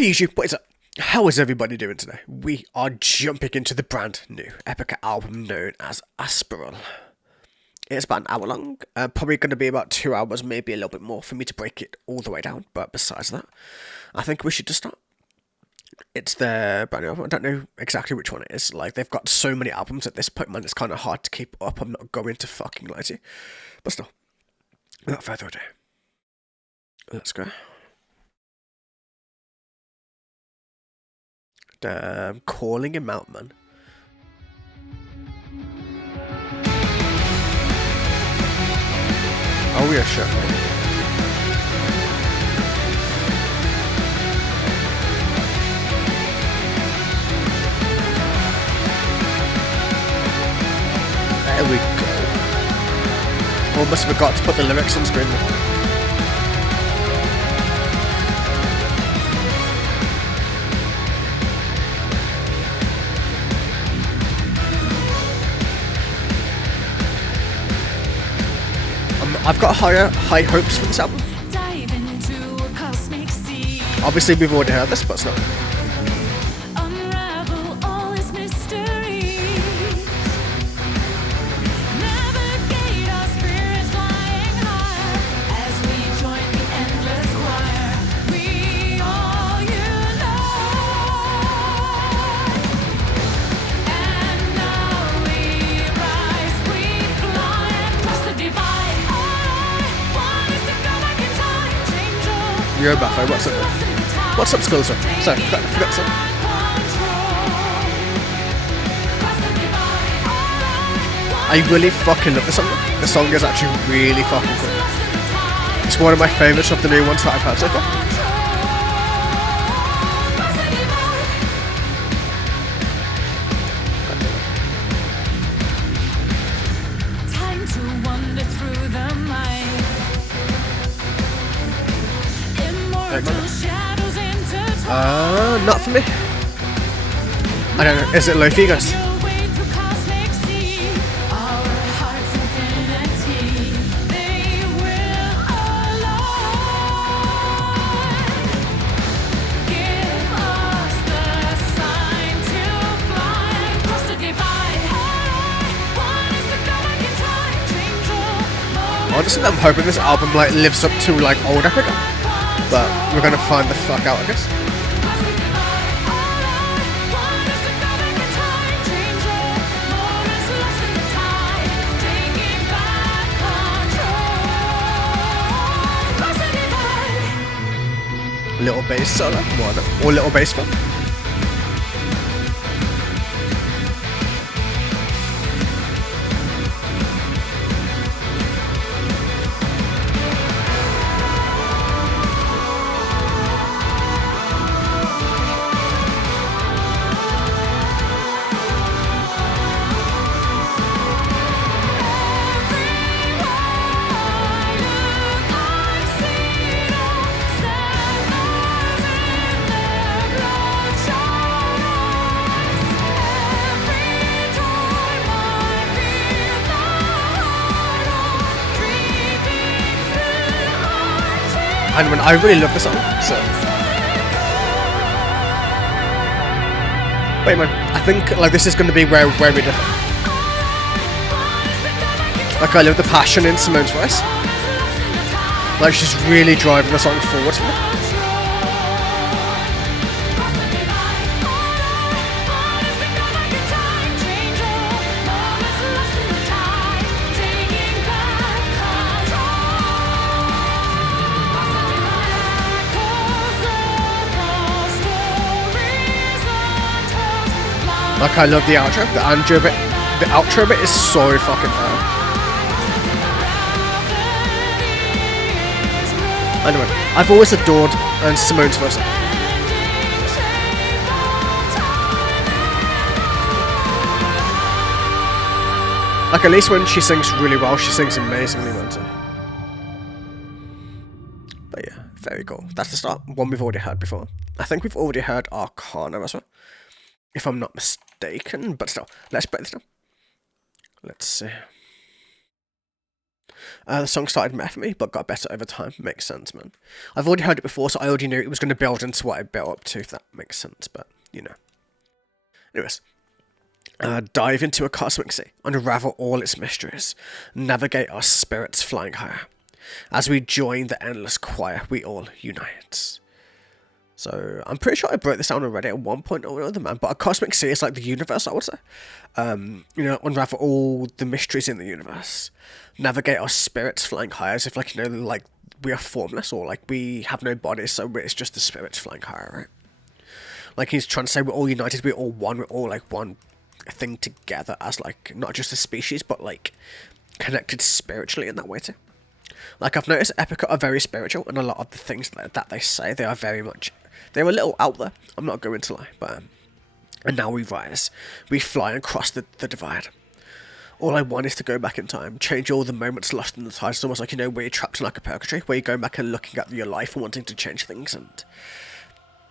YouTube, what is up? How is everybody doing today? We are jumping into the brand new Epica album known as Aspiral. It's about an hour long, probably going to be about 2 hours, maybe a little bit more for me to break it all the way down, but besides that, I think we should just start. It's their brand new album. I don't know exactly which one it is. Like, they've got so many albums at this point, man, it's kind of hard to keep up. I'm not going to fucking lie to you. But still, without further ado, let's go. Damn, calling him out, man. Oh yeah, sure. There we go. Almost forgot to put the lyrics on screen. I've got high hopes for this album. Obviously, we've already heard this, but it's not. Yo, Buffo, what's up? What's up, Skulls? Sorry, forgot something. I really fucking love the song. The song is actually really fucking cool. It's one of my favourites of the new ones that I've heard so far. Not for me. I don't know. Is it low for you guys? Honestly, I'm hoping this album like lives up to like old Epica, but we're gonna find the fuck out, I guess. Little bass solo, or little bass fun. And I really love the song, so. Wait man, I think like this is going to be very different. Like I love the passion in Simone's voice. Like she's really driving the song forward for me. Like I love the outro, the outro bit is so fucking fun. Anyway, I've always adored Simone's voice. Like at least when she sings really well, she sings amazingly well too. But yeah, very cool. That's the start, one we've already heard before. I think we've already heard Arcana as well, if I'm not mistaken, but still, let's break this down. Let's see. The song started meh for me, but got better over time. Makes sense, man. I've already heard it before, so I already knew it was going to build into what I built up to, if that makes sense, but, you know. Anyways. Dive into a cosmic sea, unravel all its mysteries, navigate our spirits flying higher. As we join the endless choir, we all unite. So, I'm pretty sure I broke this down already at one point or another, man, but a cosmic sea is like the universe, I would say. You know, unravel all the mysteries in the universe, navigate our spirits flying higher, as if, like, you know, like, we are formless, or, like, we have no bodies, so it's just the spirits flying higher, right? Like, he's trying to say we're all united, we're all one, we're all, like, one thing together as, like, not just a species, but, like, connected spiritually in that way too. Like, I've noticed Epica are very spiritual, and a lot of the things that they say, they are very much, they're a little out there, I'm not going to lie, but, and now we rise, we fly and cross the divide. All I want is to go back in time, change all the moments lost in the tide. It's almost like, you know, where you're trapped in, like, a purgatory, where you're going back and looking at your life and wanting to change things, and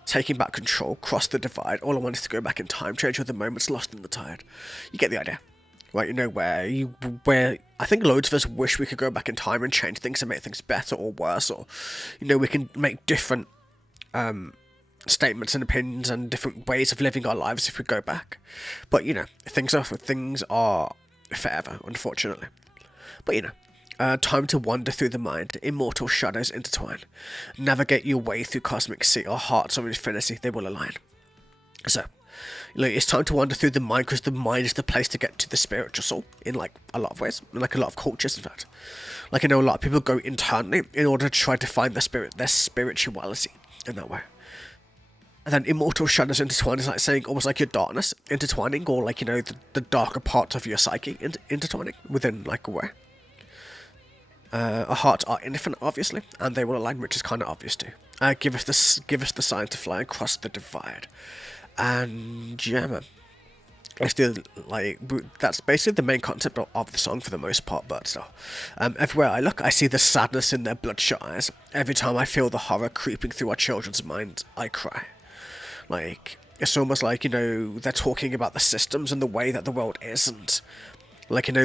taking back control, cross the divide. All I want is to go back in time, change all the moments lost in the tide. You get the idea, right? You know, where I think loads of us wish we could go back in time and change things and make things better or worse, or, you know, we can make different statements and opinions and different ways of living our lives if we go back. But, you know, things are forever, unfortunately. But, you know. Time to wander through the mind, immortal shadows intertwine. Navigate your way through cosmic sea, our hearts are infinity, they will align. So, you know, it's time to wander through the mind, because the mind is the place to get to the spiritual soul, in, like, a lot of ways, in, like, a lot of cultures, in fact. Like, I know a lot of people go internally in order to try to find their spirituality in that way. And then immortal shadows intertwine is like saying almost like your darkness intertwining, or, like, you know, the darker parts of your psyche intertwining within, like, a way. Our hearts are infinite, obviously, and they will align, which is kind of obvious too. Give us the sign to fly and cross the divide. And yeah, man. It's the, like, that's basically the main concept of the song for the most part, but still. Everywhere I look, I see the sadness in their bloodshot eyes. Every time I feel the horror creeping through our children's minds, I cry. Like, it's almost like, you know, they're talking about the systems and the way that the world is, and, like, you know,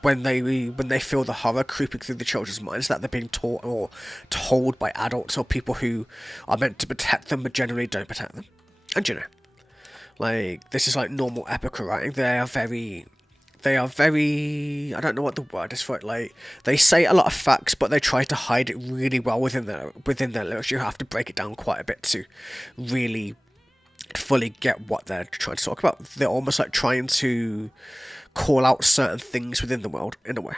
when they feel the horror creeping through the children's minds that they're being taught or told by adults or people who are meant to protect them but generally don't protect them. And, you know, like, this is like normal Epica writing. They are very, I don't know what the word is for it. Like, they say a lot of facts, but they try to hide it really well within their lyrics. You have to break it down quite a bit to really fully get what they're trying to talk about. They're almost like trying to call out certain things within the world in a way.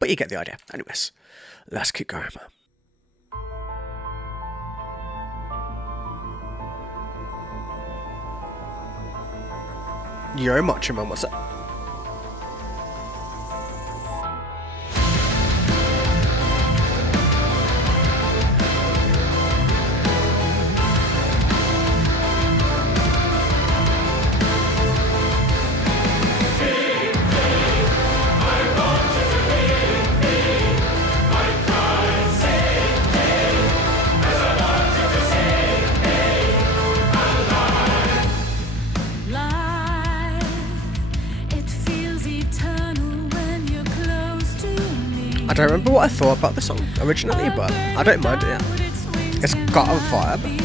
But you get the idea. Anyways, let's keep going, man. Yo, Macho Man, what's up? I don't remember what I thought about the song originally, but I don't mind it yet. It's got a vibe.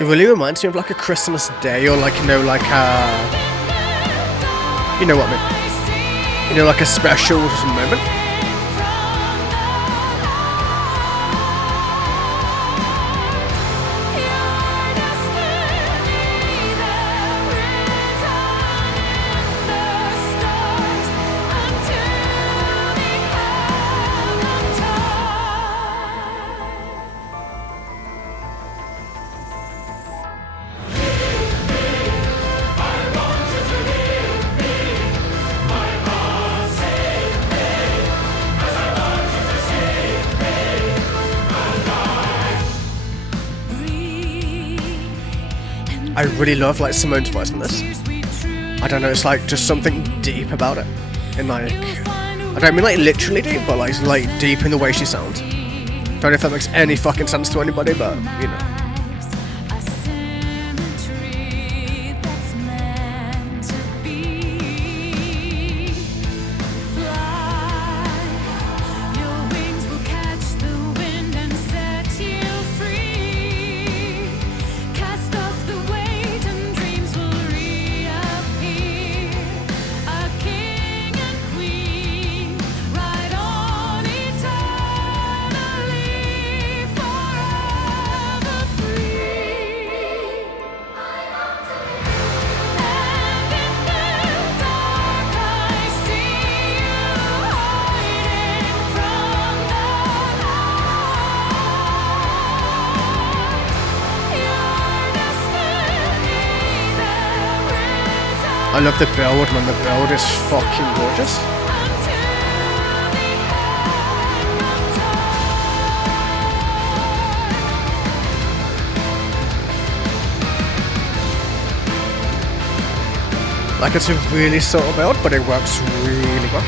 It really reminds me of like a Christmas day, or like, you know, like you know what I mean? You know, like a special moment. I really love like Simone's voice in this. I don't know, it's like just something deep about it. And like, I don't mean like literally deep, but like deep in the way she sounds. Don't know if that makes any fucking sense to anybody, but you know. I love the build, man. The build is fucking gorgeous. Like, it's a really subtle build, but it works really well.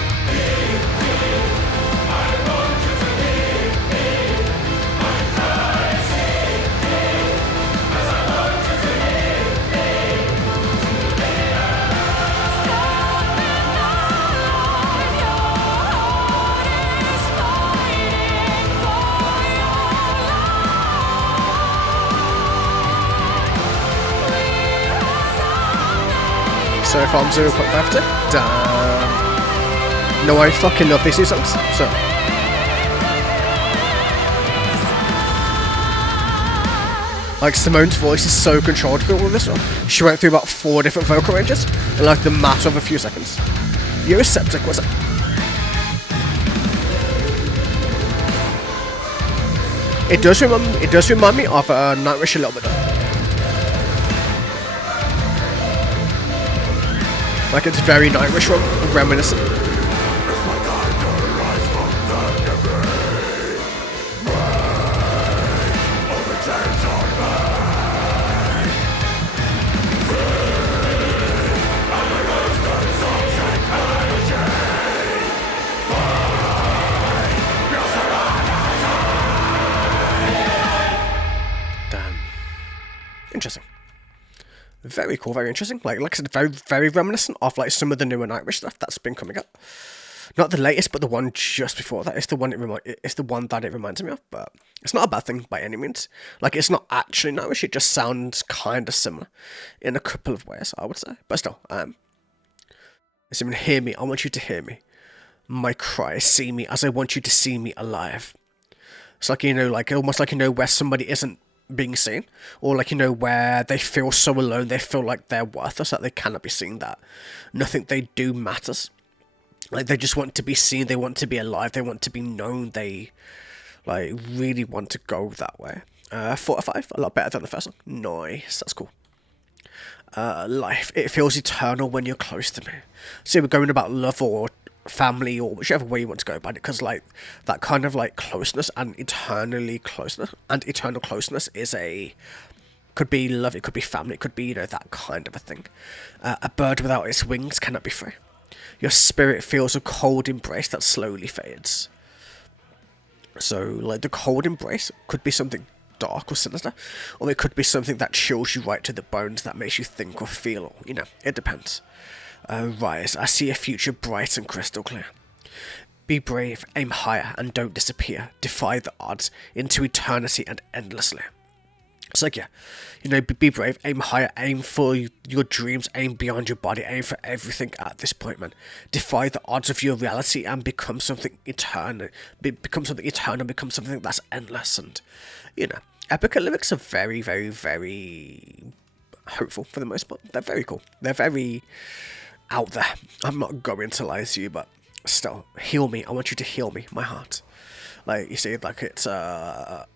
So if I'm 0.50, damn. No, I fucking love these two songs, so. Like, Simone's voice is so controlled through all of this one. She went through about 4 different vocal ranges in like the matter of a few seconds. You're a septic, was it? It does remind me of Nightwish a little bit though. Like, it's very Nightwish reminiscent. Damn. Interesting. Very cool, very interesting. Like I said, very, very reminiscent of like some of the newer Nightwish stuff that's been coming up. Not the latest, but the one just before that. It's the one that it reminds me of. But it's not a bad thing by any means. Like, it's not actually Nightwish. It just sounds kind of similar in a couple of ways, I would say. But still, so hear me. I want you to hear me. My cry, see me as I want you to see me alive. It's like, you know, like almost like, you know, where somebody isn't being seen, or like, you know, where they feel so alone, they feel like they're worthless, that they cannot be seen, that nothing they do matters. Like, they just want to be seen, they want to be alive, they want to be known, they like really want to go that way. 4 out of 5, a lot better than the first one. Nice, that's cool. Life, it feels eternal when you're close to me. So we're going about love or family or whichever way you want to go about it, because like that kind of like closeness and eternal closeness is could be love, it could be family, it could be, you know, that kind of a thing. A bird without its wings cannot be free. Your spirit feels a cold embrace that slowly fades. So like the cold embrace could be something dark or sinister, or it could be something that chills you right to the bones, that makes you think or feel, or, you know, it depends. Rise, I see a future bright and crystal clear. Be brave, aim higher, and don't disappear. Defy the odds into eternity and endlessly. It's like, yeah, you know, be brave, aim higher, aim for your dreams, aim beyond your body, aim for everything at this point, man. Defy the odds of your reality and become something eternal. Become something that's endless. And, you know, Epica lyrics are very, very, very hopeful for the most part. They're very cool. They're very out there. I'm not going to lie to you, but still, heal me. I want you to heal me, my heart. Like, you see, like, it's a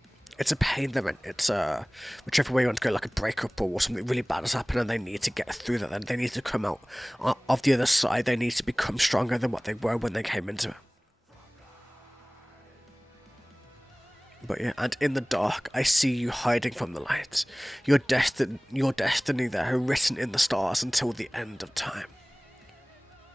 pain they're in. It's whichever way you want to go, like a breakup or something really bad has happened and they need to get through that, and they need to come out of the other side. They need to become stronger than what they were when they came into it. But yeah, and in the dark, I see you hiding from the light. Your destiny there, written in the stars until the end of time.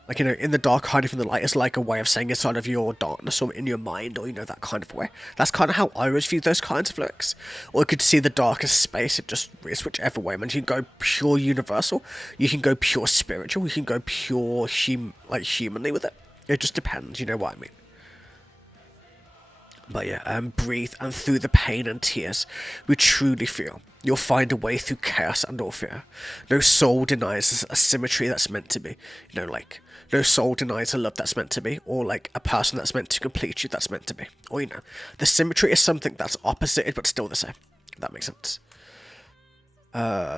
Like, you know, in the dark, hiding from the light is like a way of saying it's out of your darkness or in your mind, or, you know, that kind of way. That's kind of how I always view those kinds of lyrics. Or you could see the darkest space, it's whichever way, man. You can go pure universal, you can go pure spiritual, you can go pure, humanly with it. It just depends, you know what I mean. But yeah, breathe, and through the pain and tears we truly feel, you'll find a way through chaos and all fear. No soul denies a symmetry that's meant to be. You know, like, no soul denies a love that's meant to be, or like a person that's meant to complete you that's meant to be. Or, you know, the symmetry is something that's opposited but still the same. If that makes sense.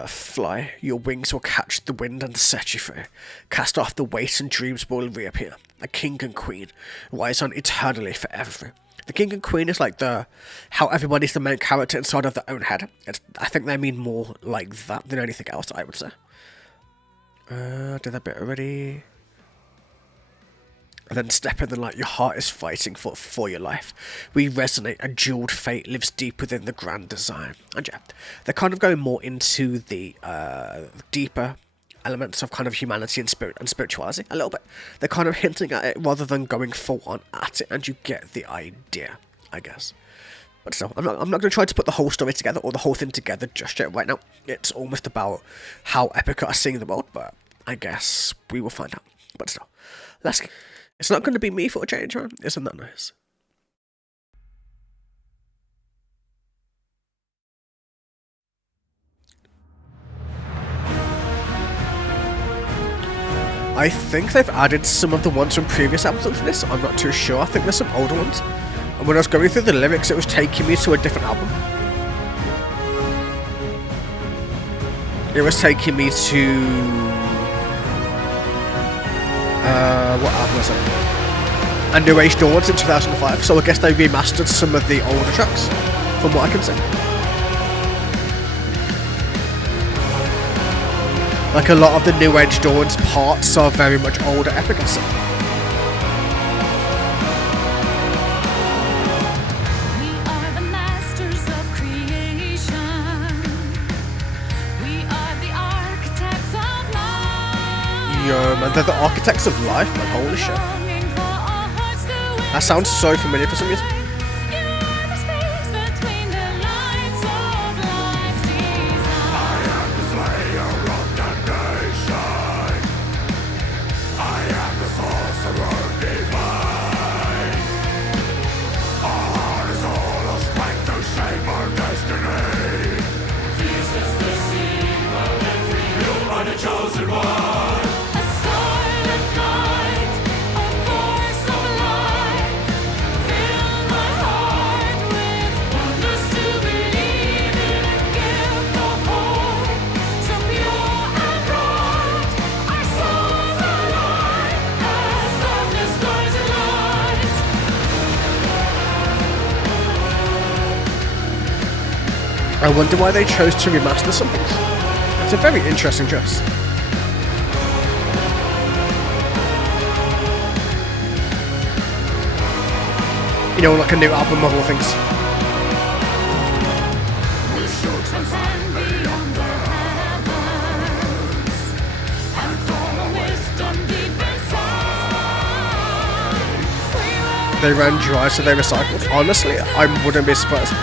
Fly, your wings will catch the wind and set you free. Cast off the weight and dreams will reappear. A king and queen, rise on eternally forever. The king and queen is like how everybody's the main character inside of their own head. I think they mean more like that than anything else, I would say. Did that bit already. And then step in the light, your heart is fighting for your life. We resonate, a jeweled fate lives deep within the grand design. And yeah, they're kind of going more into the deeper elements of kind of humanity and spirit and spirituality a little bit. They're kind of hinting at it rather than going full on at it, and you get the idea, I guess. But still, I'm not going to try to put the whole story together or the whole thing together just yet right now. It's almost about how Epica are seeing the world, but I guess we will find out. But still, let's go. It's not going to be me for a change, man. Isn't that nice? I think they've added some of the ones from previous albums into this. I'm not too sure. I think there's some older ones. And when I was going through the lyrics, it was taking me to a different album. It was taking me to... what album was it? A New Age Dawns in 2005. So I guess they remastered some of the older tracks, from what I can see. Like, a lot of the New Age Dawns parts are very much older Epica stuff. We are the masters of creation. We are the architects of life. Yo, man, they're the architects of life, man. Holy shit. That sounds so familiar for some reason. I wonder why they chose to remaster some things. It's a very interesting choice. You know, like a new album of all things. They ran dry, so they recycled. Honestly, I wouldn't be surprised.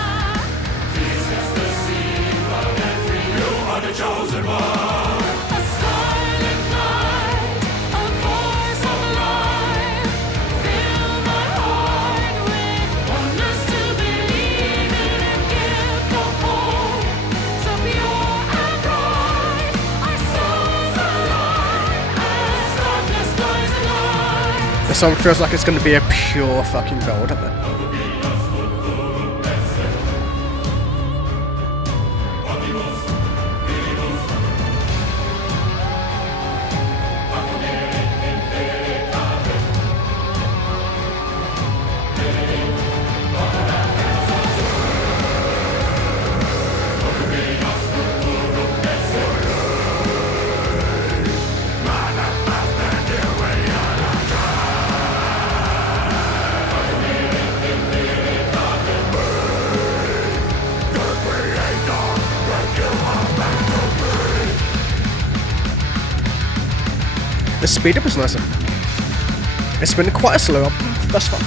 The song feels like it's going to be a pure fucking gold up there. The speed up is nicer. It's been quite a slow album thus far.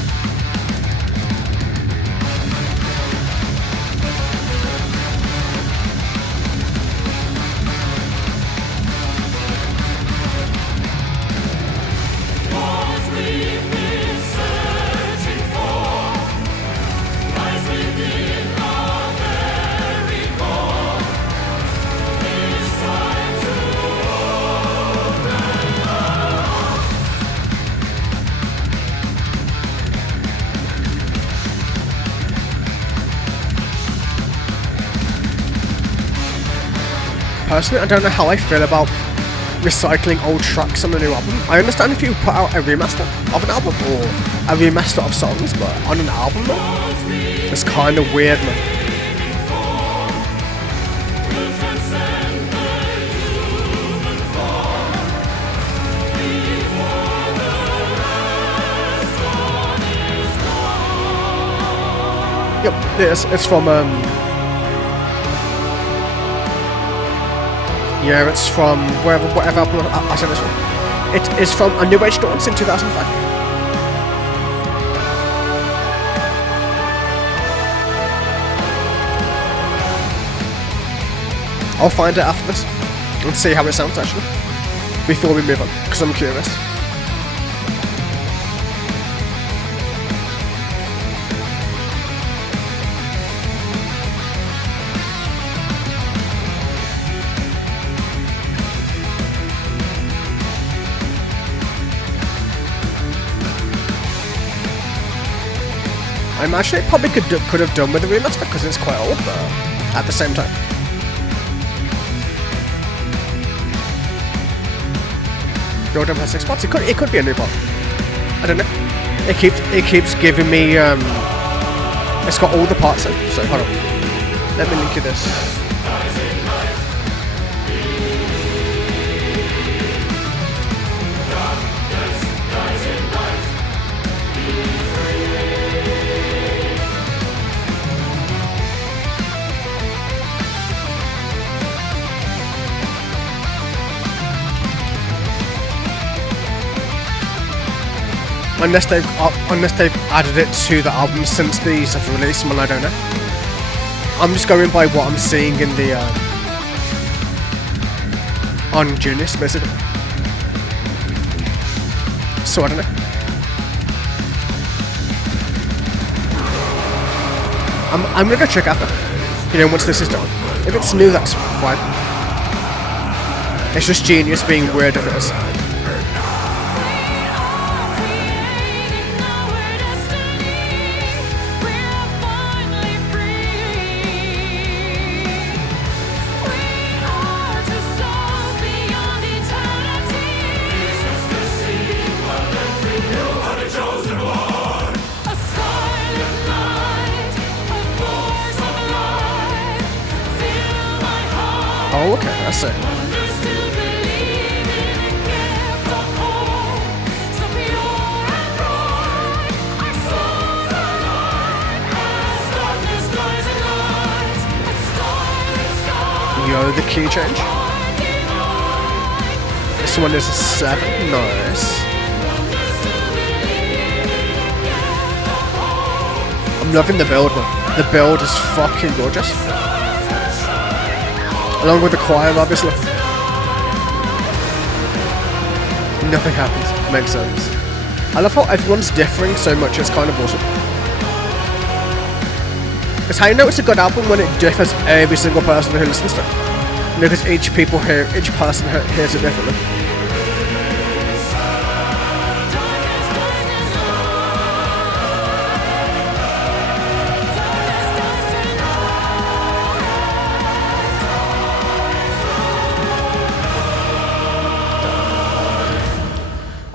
Personally, I don't know how I feel about recycling old tracks on a new album. I understand if you put out a remaster of an album or a remaster of songs, but on an album, though, it's kind of weird, man. Yep, it's from yeah, it's from whatever album I said this from. It is from A New Age Dawns in 2005. I'll find it after this and see how it sounds actually before we move on, because I'm curious. I imagine it probably could have done with a remaster because it's quite old, but at the same time. Road has 6 spots. It could be a new part. I don't know. It keeps giving me it's got all the parts in. So hold on. Let me link you this. Unless they've added it to the album since these have released, well, I don't know. I'm just going by what I'm seeing in the on Genius, basically. So I don't know. I'm gonna go check after. You know, once this is done. If it's new, that's fine. It's just Genius being weird if it is. Oh, okay, that's it. Yo, the key change. This one is a 7. Nice. I'm loving the build, man. The build is fucking gorgeous. Along with the choir, obviously. Nothing happens. Makes sense. I love how everyone's differing so much, it's kind of awesome. It's how you know it's a good album when it differs every single person who listens to it. You know, because each person hears it differently.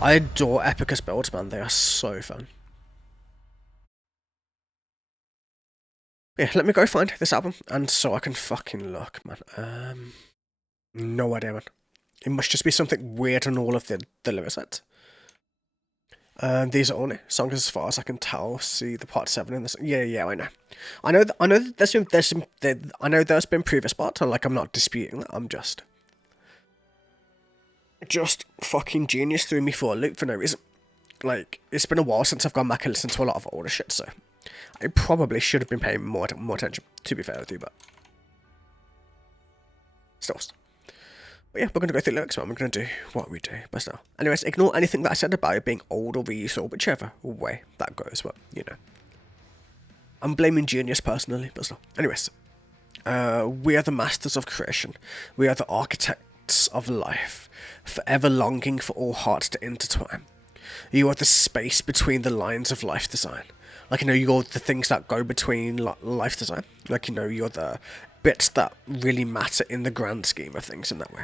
I adore Epica's builds, man. They are so fun. Yeah, let me go find this album, and so I can fucking look, man. No idea, man. It must just be something weird on all of the lyric sets. These are only songs as far as I can tell. See the part 7 in this. Yeah, I know. I know that I know there's been previous parts, and like I'm not disputing that. I'm just. just fucking genius threw me for a loop for no reason. Like, it's been a while since I've gone back and listened to a lot of older shit, so I probably should have been paying more attention, to be fair with you, but still. But yeah, we're going to go through lyrics, man. We're going to do what we do, but still. Anyways, ignore anything that I said about it being old or reused or whichever way that goes, but, you know. I'm blaming genius personally, but still. Anyways, we are the masters of creation. We are the architects of life, forever longing for all hearts to intertwine. You are the space between the lines of life design. Like, you know, you're the things that go between life design. Like, you know, you're the bits that really matter in the grand scheme of things in that way.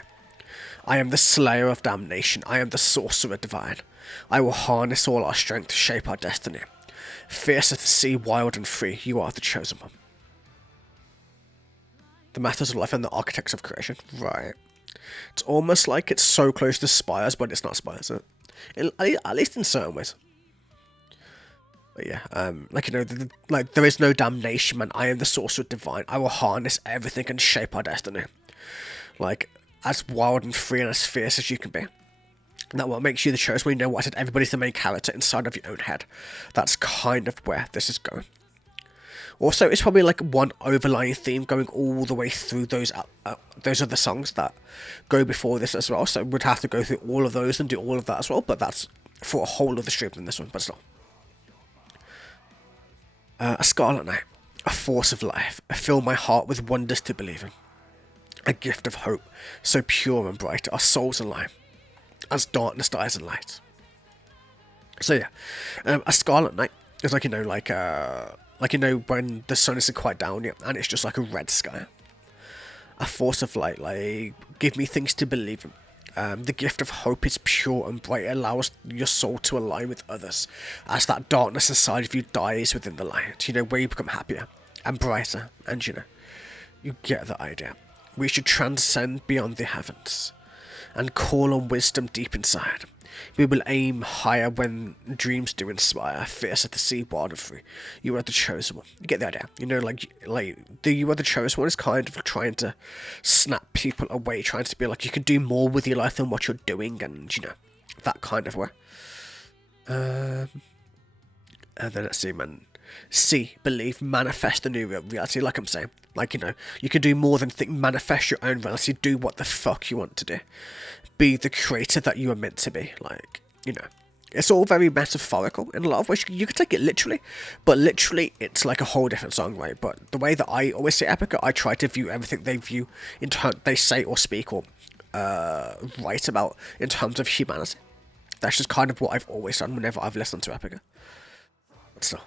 I am the slayer of damnation. I am the sorcerer divine. I will harness all our strength to shape our destiny. Fierce as the sea, wild and free, you are the chosen one. The masters of life and the architects of creation. Right. It's almost like it's so close to Spires, but it's not Spires, is it? At least in certain ways. But yeah, like, you know, like, there is no damnation, man. I am the sorcerer divine. I will harness everything and shape our destiny. Like, as wild and free and as fierce as you can be. And that what makes you the chosen one. You know what I said? Everybody's the main character inside of your own head. That's kind of where this is going. Also, it's probably like one overlying theme going all the way through those other songs that go before this as well. So we'd have to go through all of those and do all of that as well. But that's for a whole other stream than this one. But still. A scarlet night, a force of life, fill my heart with wonders to believe in. A gift of hope, so pure and bright, our souls align, as darkness dies in light. So yeah, a scarlet night is like, you know, like you know, when the sun isn't quite down yet, and it's just like a red sky. A force of light, like, give me things to believe in. The gift of hope is pure and bright. It allows your soul to align with others as that darkness inside of you dies within the light. You know, where you become happier and brighter, and, you know, you get the idea. We should transcend beyond the heavens and call on wisdom deep inside. We will aim higher when dreams do inspire, fierce at the sea, wild and free. You are the chosen one. You get the idea. You know, like the you are the chosen one is kind of trying to snap people away, trying to be like, you can do more with your life than what you're doing, and, you know, that kind of way. And then let's see, man. See, believe, manifest the new reality, like I'm saying. Like, you know, you can do more than manifest your own reality, do what the fuck you want to do. Be the creator that you are meant to be. Like, you know, it's all very metaphorical in a lot of ways. You could take it literally, but literally it's like a whole different song, right? But the way that I always say Epica, I try to view everything they view in they say or speak or write about in terms of humanity. That's just kind of what I've always done whenever I've listened to Epica. But still,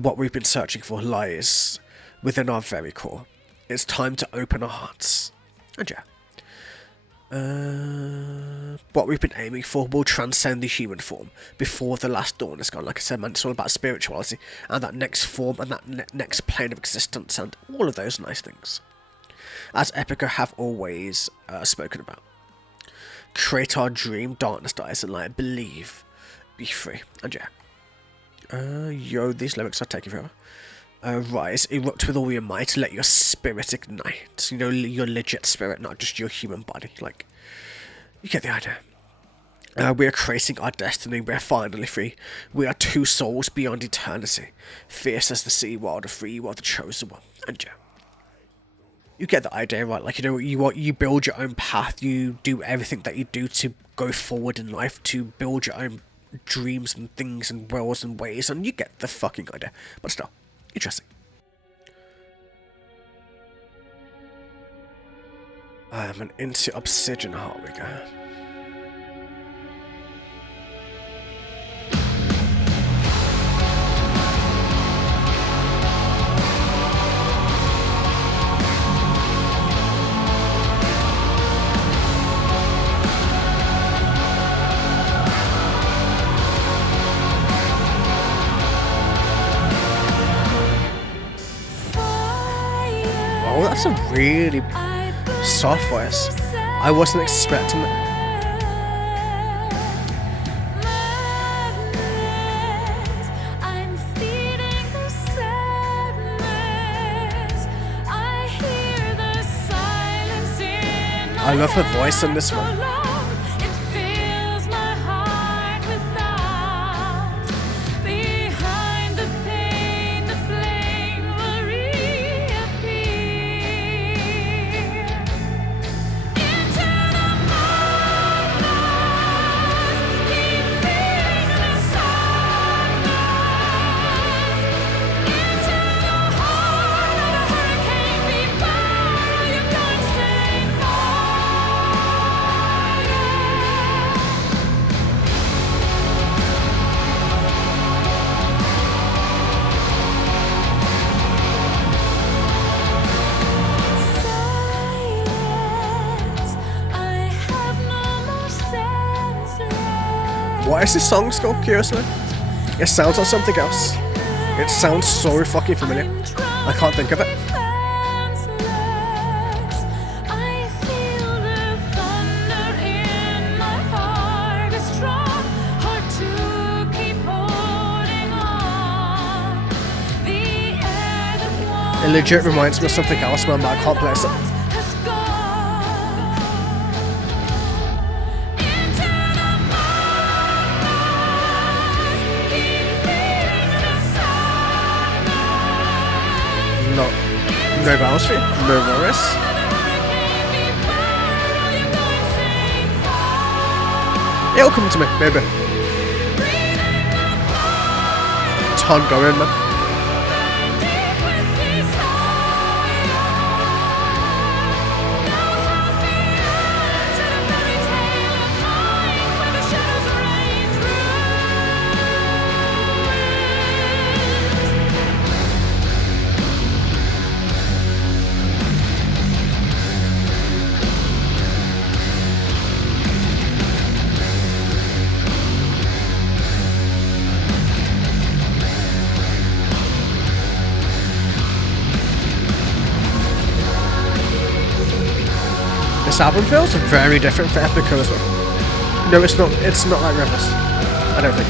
what we've been searching for lies within our very core. It's time to open our hearts. And yeah. What we've been aiming for will transcend the human form before the last dawn is gone. Like I said, man, it's all about spirituality and that next form and that next plane of existence and all of those nice things. As Epica have always spoken about. Create our dream, darkness dies and light. Believe, be free. And yeah. Yo, these lyrics are taking forever. Rise, erupt with all your might, let your spirit ignite. You know, your legit spirit, not just your human body. Like, you get the idea. We are creating our destiny, we are finally free. We are two souls beyond eternity. Fierce as the sea, wild and free, you are the chosen one. And yeah. You get the idea, right? Like, you know, you build your own path, you do everything that you do to go forward in life, to build your own dreams and things and worlds and ways, and you get the fucking idea. But still. Interesting. And into Obsidian Heart we go. Oh, that's a really soft voice. I wasn't expecting that. I love her voice in this one. What is this song called, curiously? It sounds like something else. It sounds so fucking familiar. I can't think of it. It legit reminds me of something else, man, but I can't place it. No balance for you, no worries. It'll come to me, maybe. Time going, man. This album feels very different for Epica as well. No, it's not like Rivers. I don't think.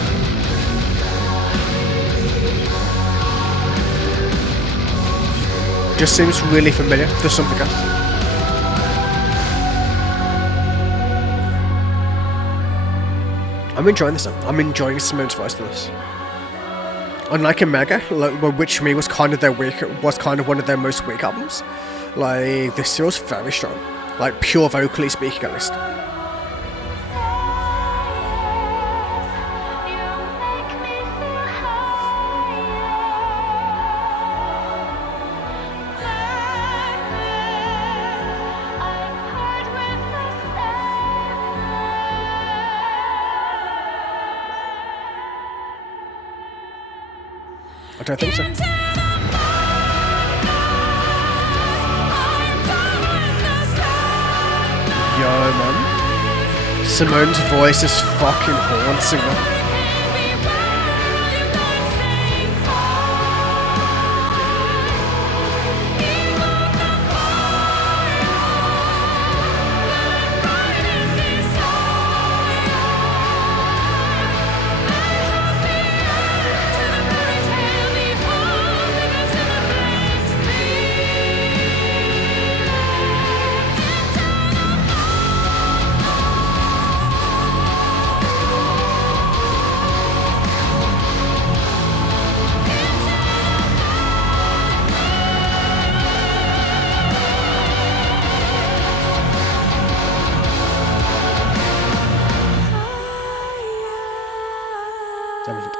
Just seems really familiar to something else. I'm enjoying this. I'm enjoying Simone's voice to this. Unlike Omega, which for me was kind of one of their most weak albums. Like, this feels very strong. Like, pure vocally speaking, at least. I don't think so. Yo, man. Simone's voice is fucking haunting, man.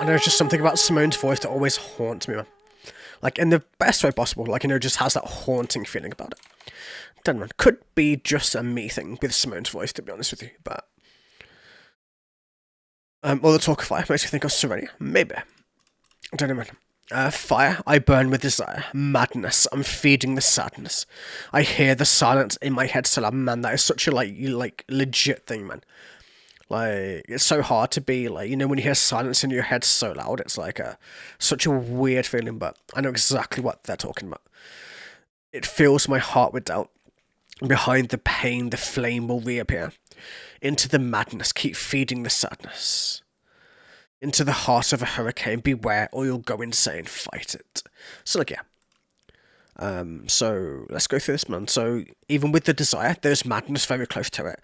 And there's just something about Simone's voice that always haunts me, man. Like, in the best way possible. Like, just has that haunting feeling about it. Don't know, could be just a me thing with Simone's voice, to be honest with you, but... all the talk of fire makes me think of Serenity. Maybe. I don't know, man. Fire, I burn with desire. Madness, I'm feeding the sadness. I hear the silence in my head still. Man, that is such a, like, legit thing, man. Like, it's so hard to be, like, when you hear silence in your head so loud, it's like such a weird feeling, but I know exactly what they're talking about. It fills my heart with doubt. Behind the pain, the flame will reappear. Into the madness, keep feeding the sadness. Into the heart of a hurricane, beware or you'll go insane, fight it. So, like, yeah. So let's go through this, man. So even with the desire, there's madness very close to it.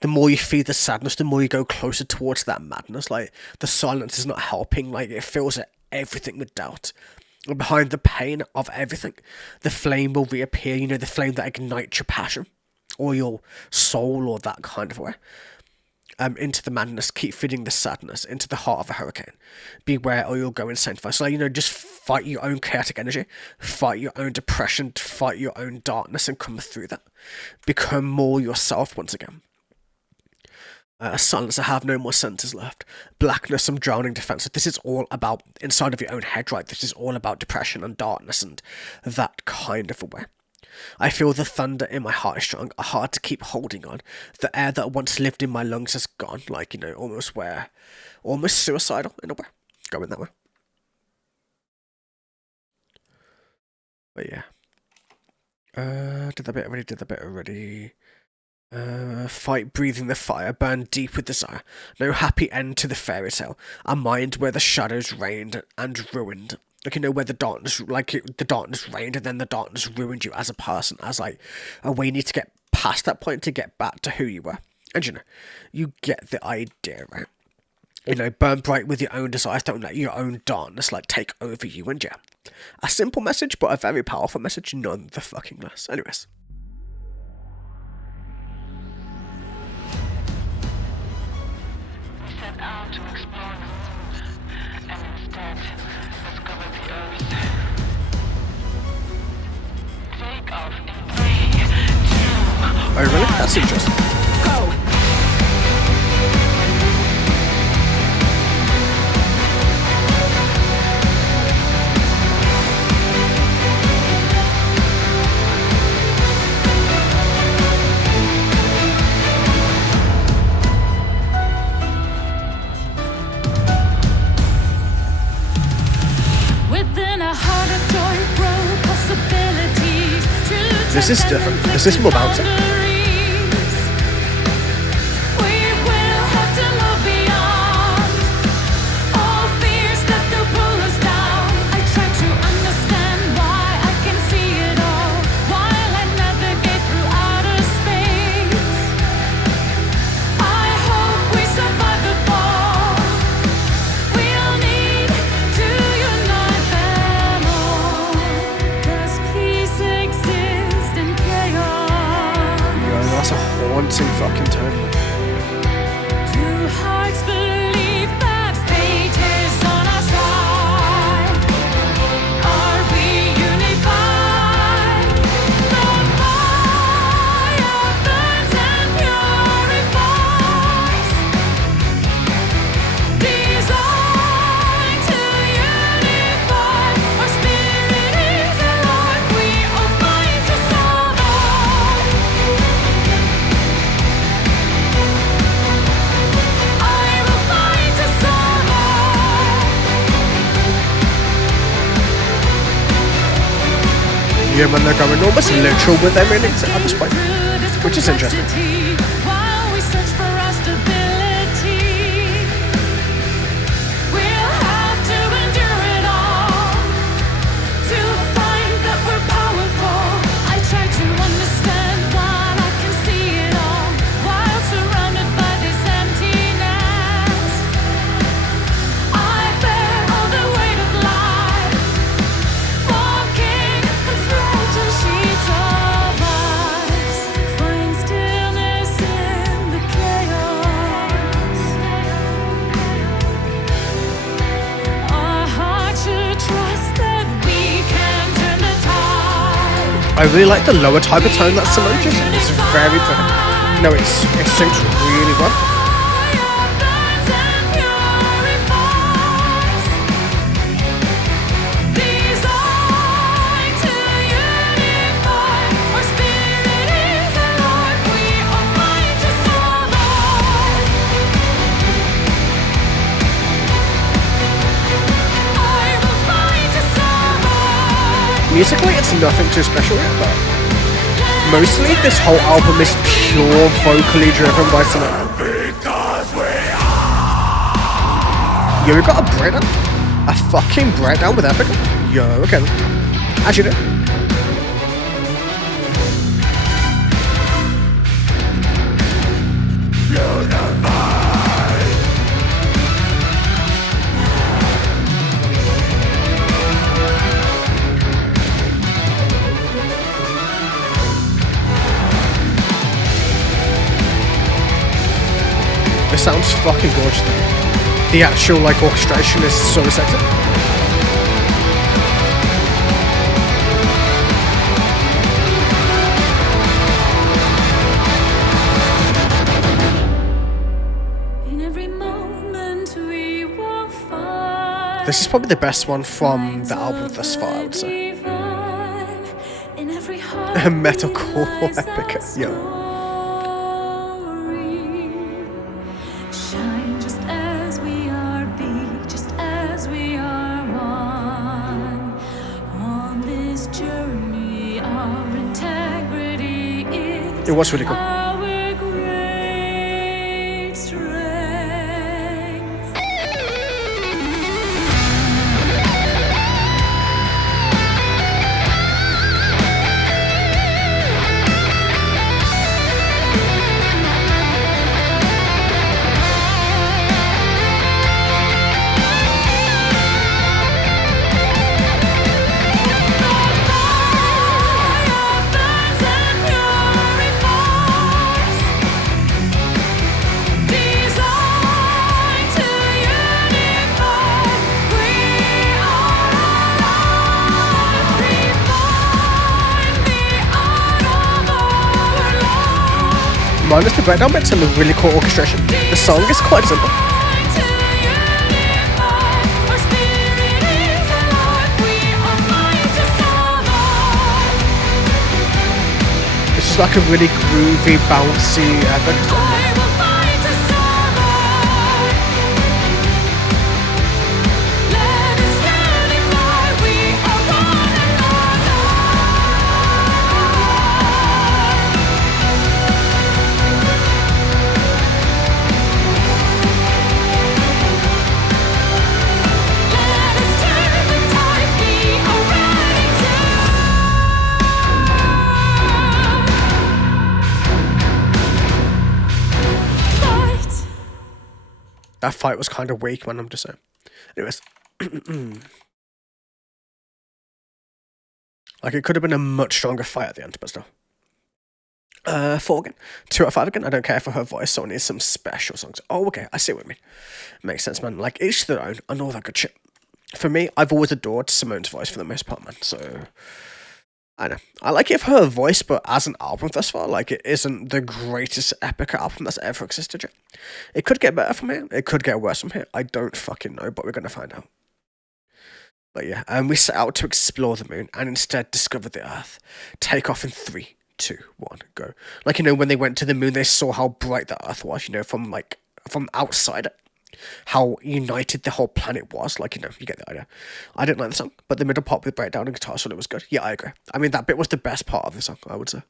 The more you feed the sadness, the more you go closer towards that madness. Like, the silence is not helping. Like, it fills everything with doubt. And behind the pain of everything, the flame will reappear. The flame that ignites your passion or your soul or that kind of way. Into the madness, keep feeding the sadness, into the heart of a hurricane. Beware or you'll go insane. So, just fight your own chaotic energy, fight your own depression, fight your own darkness and come through that. Become more yourself once again. Silence, I have no more senses left. Blackness, I'm drowning defensive. This is all about inside of your own head, right? This is all about depression and darkness and that kind of a way. I feel the thunder in my heart is strong, hard to keep holding on. The air that once lived in my lungs is gone, like, you know, almost suicidal in a way. Going that way. But yeah. Did that bit already. Fight breathing the fire, burn deep with desire. No happy end to the fairy tale. A mind where the shadows reigned and ruined. Like, you know, where the darkness reigned and then the darkness ruined you as a person. As like, we need to get past that point to get back to who you were. And you know, you get the idea, right? You know, burn bright with your own desires. Don't let your own darkness like take over you. And yeah, a simple message, but a very powerful message, none the fucking less. Anyways. Set out to explore the moon, and instead discover the earth. Take off in 3, 2, Oh really? That's interesting. go! This is different. This is more bouncy. Haunting fucking tone. Two hearts believe that fate is on our side. Are we unified? The fire burns and purifies. Designed to unify. Our spirit is alive. We all fight to survive. Yeah, when they're going almost literal with their meanings at this point, which is interesting. While we search for our stability, we'll have to endure it all to find that we're powerful. I try to understand while I can see it all, while surrounded by this emptiness. I bear all the weight of life, walking the fragile sheets of ice. Find stillness in the chaos. Our hearts should trust that we can turn the tide. I really like the lower type of tone that Simone uses. It's very pretty. No, it suits really well. Fire burns and purifies. Designed to unify. Our spirit is alive. We all fight to survive. I will fight to survive. Musically, it's nothing too special yet, but mostly this whole album is pure vocally driven by Simone. Yo, we got a breakdown? A fucking breakdown with Epica? Yo, okay then. As you do. This sounds fucking gorgeous though. The actual like orchestration is so sexy. In every moment we will find. This is probably the best one from the album thus far, I would say. In every heart Metalcore Epica, yo. Shine just as we are, be just as we are one. On this journey, our integrity is It was really cool. our great strength. Minus the breakdown bits and the really cool orchestration. The song is quite simple. This is like a really groovy, bouncy epic. That fight was kind of weak, man, I'm just saying. Anyways. Like, it could have been a much stronger fight at the end, but still. 4 again. 2 out of 5 again. I don't care for her voice, so it needs some special songs. Oh, okay, I see what you mean. Makes sense, man. Like, each their own and all that good shit. For me, I've always adored Simone's voice for the most part, man, so... I know. I like it for her voice, but as an album thus far, like, it isn't the greatest Epica album that's ever existed yet. It could get better from here. It could get worse from here. I don't fucking know, but we're going to find out. But yeah, we set out to explore the moon and instead discover the Earth. Take off in 3, 2, 1, go. Like, you know, when they went to the moon, they saw how bright the Earth was, you know, from outside it. How united the whole planet was, like, you know, you get the idea. I didn't like the song, but the middle part with breakdown and guitar solo was good. Yeah, I agree. I mean, that bit was the best part of the song, I would say.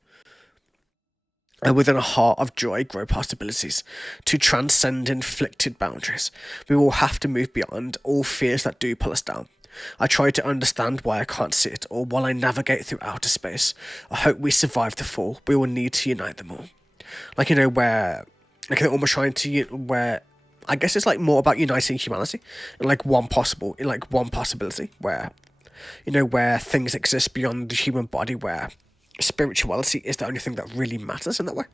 And within a heart of joy grow possibilities. To transcend inflicted boundaries, we will have to move beyond all fears that do pull us down. I try to understand why I can't see it, or while I navigate through outer space. I hope we survive the fall. We will need to unite them all. Like, you know, where... Like, they're almost trying to... Where... I guess it's like more about uniting humanity in like one possibility where, you know, where things exist beyond the human body, where spirituality is the only thing that really matters in that way.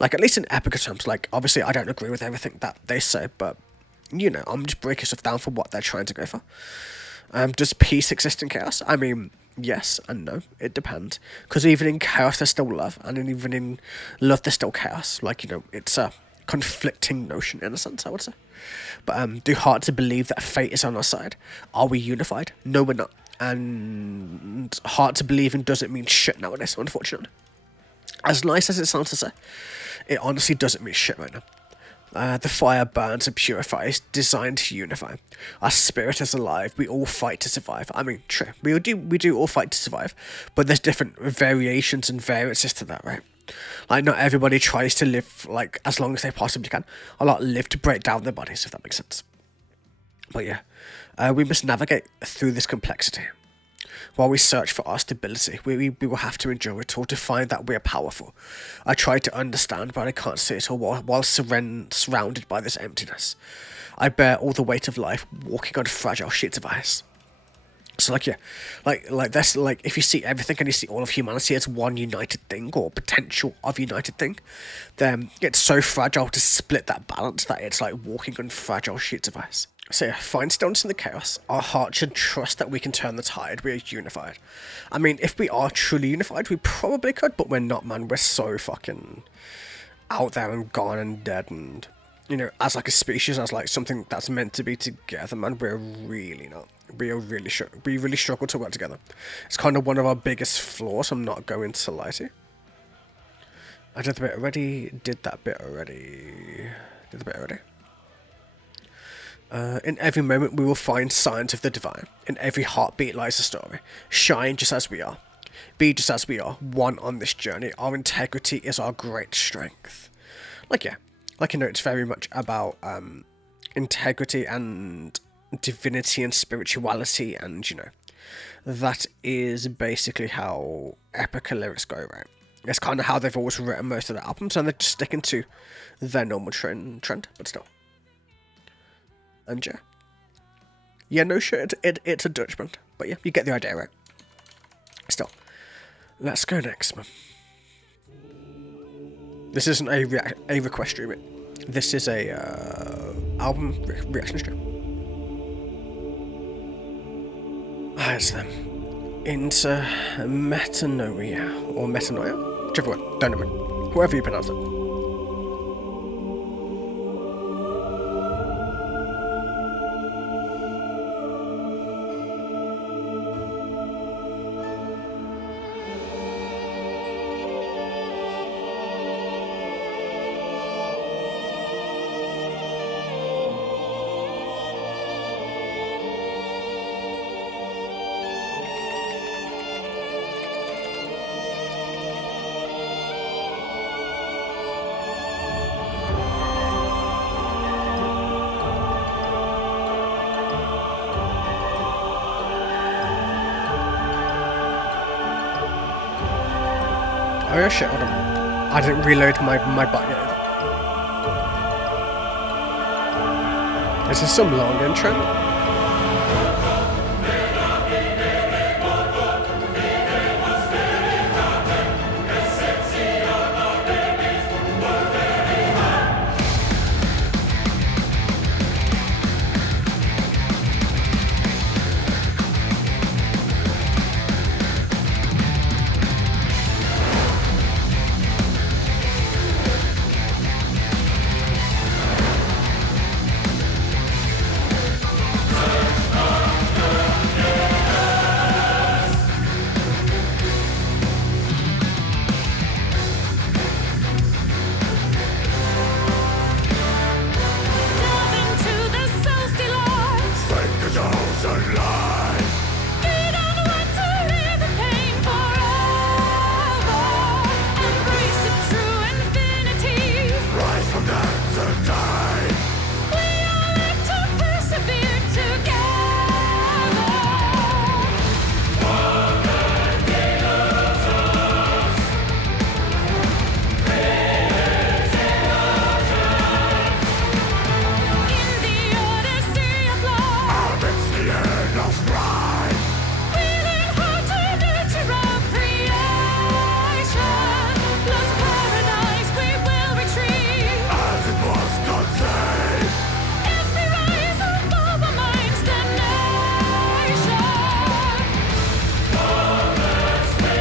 Like, at least in Epica terms, like, obviously I don't agree with everything that they say, but, you know, I'm just breaking stuff down for what they're trying to go for. Does peace exist in chaos? I mean, yes and no. It depends. Because even in chaos there's still love, and even in love there's still chaos. Like, you know, it's a conflicting notion in a sense, I would say. But do hearts believe that fate is on our side? Are we unified? No, we're not. And hearts believing doesn't mean shit nowadays, unfortunately. As nice as it sounds to say, it honestly doesn't mean shit right now. The fire burns and purifies, designed to unify. Our spirit is alive. We all fight to survive. I mean, true. We do all fight to survive, but there's different variations and variances to that, right? Like, not everybody tries to live, like, as long as they possibly can. A lot live to break down their bodies, if that makes sense. But yeah, we must navigate through this complexity. While we search for our stability, we will have to endure it all to find that we are powerful. I try to understand, but I can't see it all while surrounded by this emptiness. I bear all the weight of life, walking on fragile sheets of ice. So, like, yeah, like that's, like, if you see everything and you see all of humanity as one united thing, or potential of united thing, then it's so fragile to split that balance that it's like walking on fragile sheets of ice. So yeah, find stillness in the chaos. Our heart should trust that we can turn the tide. We are unified. I mean, if we are truly unified, we probably could, but we're not, man. We're so fucking out there and gone and dead, and you know, as like a species, as like something that's meant to be together, man, we're really not. We really struggle to work together. It's kind of one of our biggest flaws. I'm not going to lie to you. I did the bit already. Did that bit already. Did the bit already. In every moment we will find signs of the divine. In every heartbeat lies a story. Shine just as we are. Be just as we are. One on this journey. Our integrity is our great strength. Like, yeah. Like, you know, it's very much about integrity and divinity and spirituality, and, you know, that is basically how Epica lyrics go, right? It's kind of how they've always written most of their albums, and they're just sticking to their normal trend, but still. And yeah. Yeah, no shit, it's a Dutch band, but yeah, you get the idea, right? Still. Let's go next, man. This isn't a request stream. This is a album reaction stream. It's them. Into Metanoia or Metanoia, whichever one. Don't know, man. Whoever you pronounce it. Oh yeah, shit, hold on. I didn't reload my button yet. This is some long intro.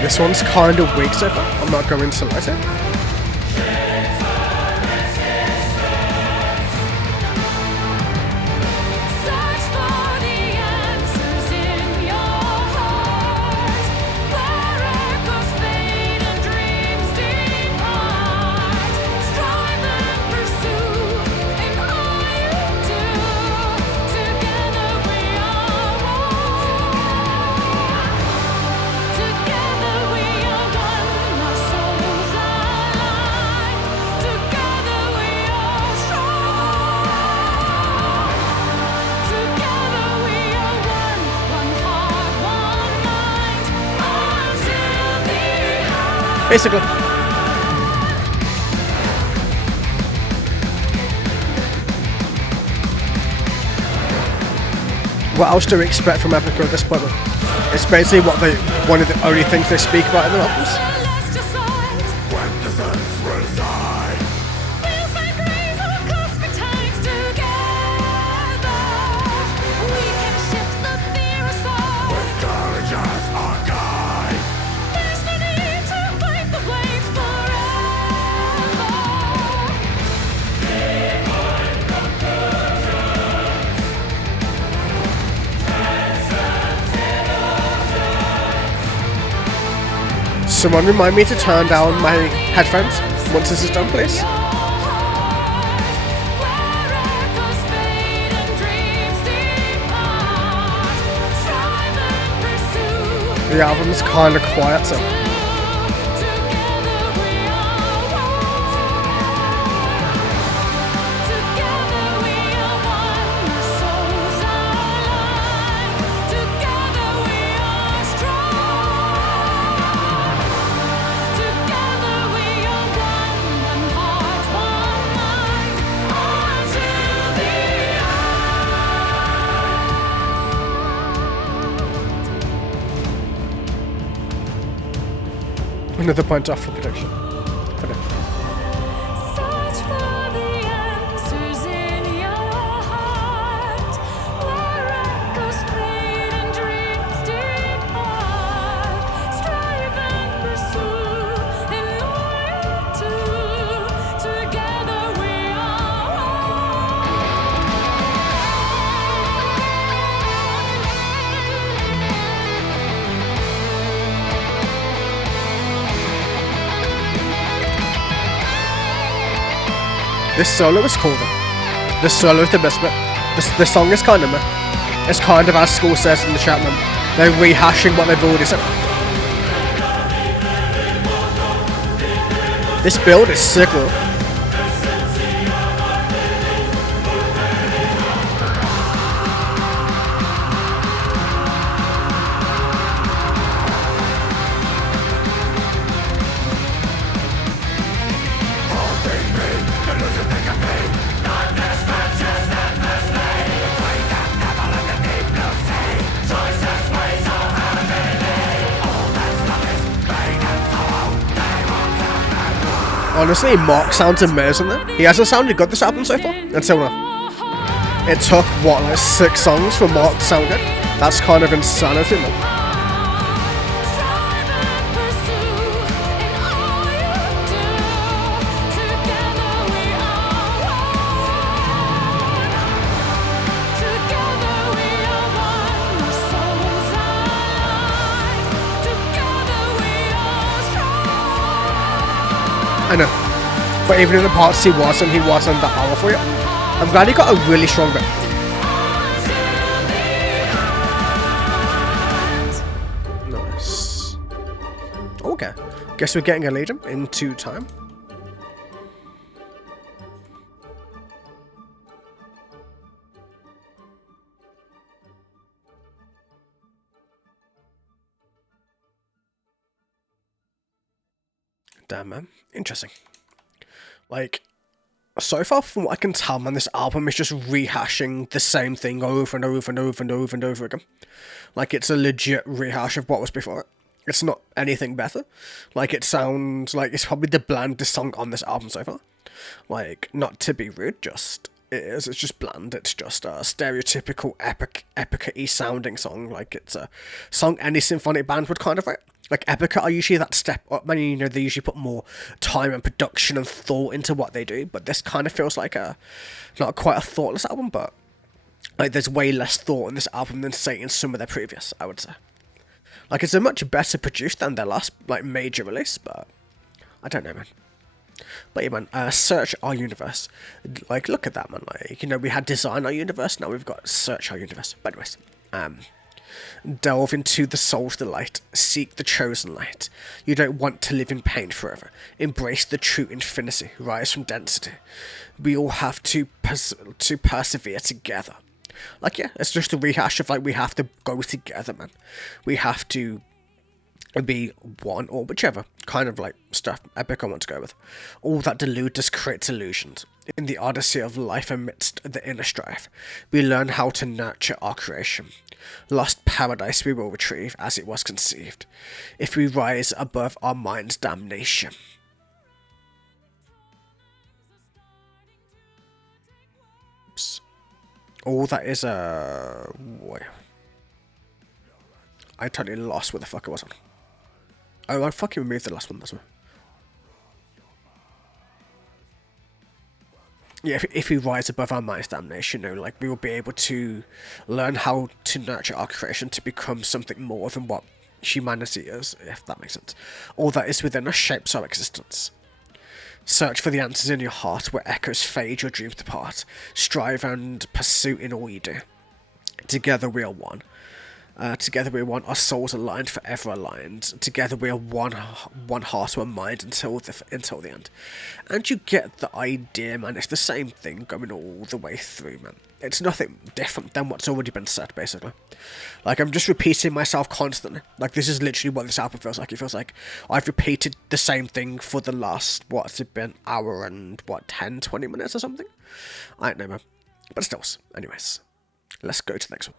This one's kind of weak so far. I'm not going to lie to it. Search for the answers in your heart, where echoes fade and dreams depart. Strive and pursue in all you do. Together we are one. Together we are one. Our souls align. Together we are strong. Together we are one heart, one mind, until the end. Basically. What else do we expect from Epica at this point? It's basically one of the only things they speak about in their albums. Let's decide. When the sense reside, We'll find grace or cosmic times together. We can shift the fear aside. with courage as our guide. There's no need to fight the waves forever. Someone remind me to turn down my headphones once this is done, please. The album's kind of quiet, so. Another point off for prediction. For now. Search for the answers in your heart, where echoes fade and dreams depart. Strive and pursue in order to. Together we are This solo is cool though. This solo is the best bit. This song is kind of meh. It's kind of as school says in the chat, man. They're rehashing what they've already said. This build is sick though. Honestly, Mark sounds amazing there. He hasn't sounded good this album so far, until now. It took, what, like 6 songs for Mark to sound good? That's kind of insanity, man. I know. But even in the parts he wasn't that powerful yet. I'm glad he got a really strong bit. Nice. Okay. Guess we're getting a Legion into time. Damn, man. Interesting. Like, so far from what I can tell, man, this album is just rehashing the same thing over and over and over and over and over again. Like, it's a legit rehash of what was before it. It's not anything better. Like, it sounds like it's probably the blandest song on this album so far. Like, not to be rude, just... it is. It's just bland. It's just a stereotypical Epica-y sounding song. Like, it's a song any symphonic band would kind of write. Like, Epica are usually that step up, man. You know, they usually put more time and production and thought into what they do. But this kind of feels like a, not quite a thoughtless album, but like there's way less thought in this album than, say, in some of their previous, I would say. Like, it's a much better produced than their last, like, major release, but I don't know, man. But yeah, man, Search Our Universe. Like, look at that, man. Like, you know, we had Design Our Universe, now we've got Search Our Universe. But anyways, delve into the soul's delight, seek the chosen light. You don't want to live in pain forever. Embrace the true infinity, rise from density. We all have to persevere together. Like, yeah, it's just a rehash of, like, we have to go together, man. We have to be one, or whichever kind of, like, stuff Epica want to go with. All that delude us creates illusions. In the odyssey of life amidst the inner strife, we learn how to nurture our creation. Lost paradise we will retrieve as it was conceived, if we rise above our mind's damnation. Oops. Oh, that is a... I totally lost what the fuck it was on. Oh, I fucking removed the last one, that's right. Yeah, if we rise above our mind's damnation, you know, like, we will be able to learn how to nurture our creation to become something more than what humanity is, if that makes sense. All that is within us shapes our existence. Search for the answers in your heart where echoes fade, your dreams depart. Strive and pursue in all you do. Together we are one. Together we are one, our souls aligned, forever aligned. Together we are one heart, one mind until the end. And you get the idea, man. It's the same thing going all the way through, man. It's nothing different than what's already been said, basically. Like, I'm just repeating myself constantly. Like, this is literally what this album feels like. It feels like I've repeated the same thing for the last, what's it been, hour and, 10, 20 minutes or something? I don't know, man. But still, anyways. Let's go to the next one.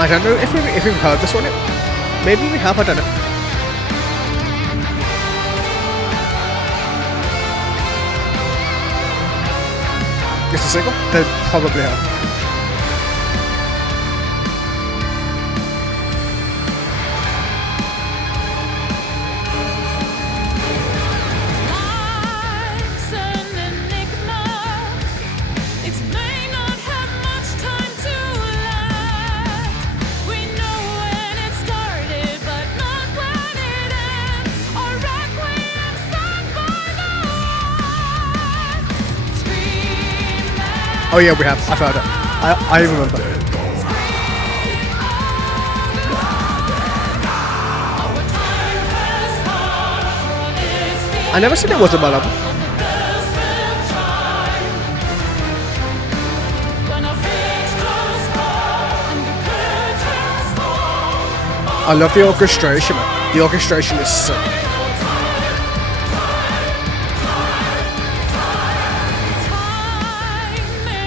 I don't know if we've heard this one yet. Maybe we have, I don't know. It's a single? They probably have. Life's an enigma. It may not have much time to last. We know when it started, but not when it ends. Our requiem sung by the winds. Scream and Oh yeah, we have. I've heard it. I remember. our time has come for this I never said it was a bad album. bells will chime when our feet close by and the curtains fall. I love the orchestration, man. The orchestration is sick. Time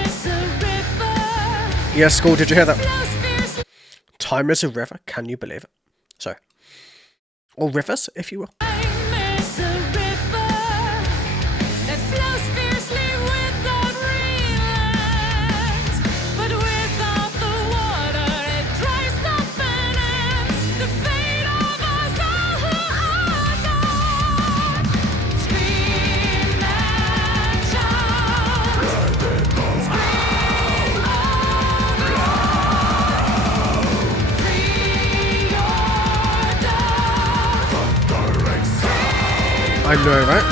is a river, Yeah, school, did you hear that? flows fiercely. Time is a river, can you believe it? Sorry. Or rivers, if you will. Time is a river that flows fiercely without relent, but without the water it dries up and ends. The fate of us all who are on. Scream and shout. Scream out loud. Free your doubts. I know, right?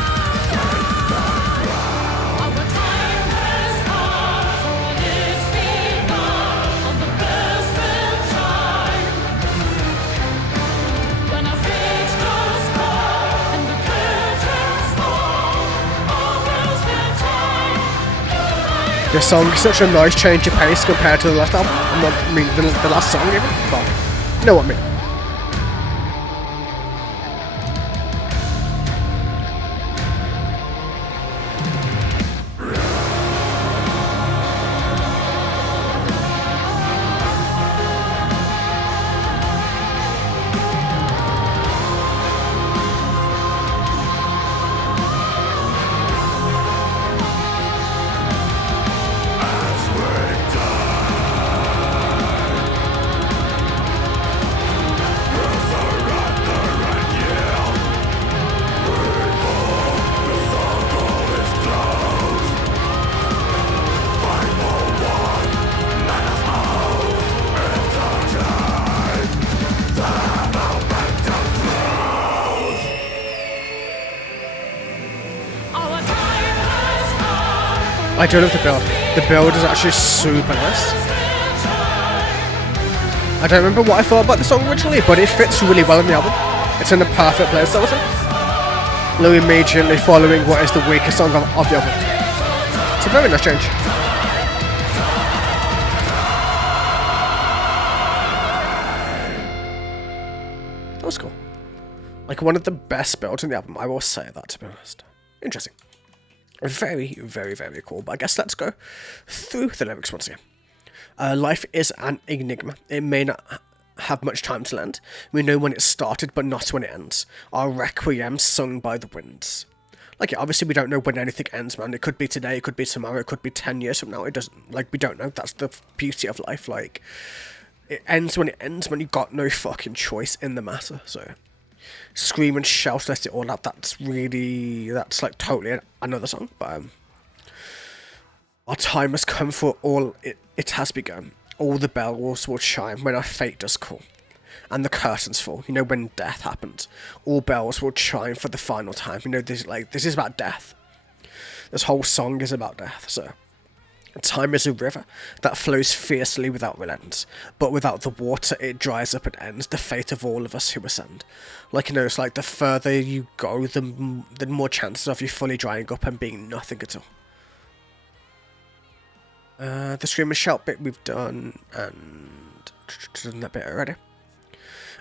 Our time has come, for it's begun. All the bells will chime when our feet close by and the curtains fall. All bells will chime. This song is such a nice change of pace compared to the last album. I mean, the last song even. But you know what I mean. Our time has come. I do love the build. The build is actually super nice. I don't remember what I thought about the song originally, but it fits really well in the album. It's in the perfect place, I would say. Lou immediately following what is the weakest song of the album. It's a very nice change. That was cool. Like, one of the best builds in the album, I will say that, to be honest. Interesting. Very, very, very cool. But I guess let's go through the lyrics once again. Life is an enigma. It may not have much time to land. We know when it started, but not when it ends. Our requiem sung by the winds. Like, yeah, obviously we don't know when anything ends, man. It could be today, it could be tomorrow, it could be 10 years from now. It doesn't, like, we don't know. That's the beauty of life. Like, it ends when you've got no fucking choice in the matter. So, scream and shout, let it all out. That's like totally another song. But our time has come for all. It has begun. All the bells will chime when our fate does call, and the curtains fall. You know, when death happens, all bells will chime for the final time. You know, this is about death. This whole song is about death. So, time is a river that flows fiercely without relents, but without the water it dries up and ends. The fate of all of us who ascend. Like, you know, it's like the further you go, the more chances of you fully drying up and being nothing at all. The scream and shout bit we've done, and done that bit already.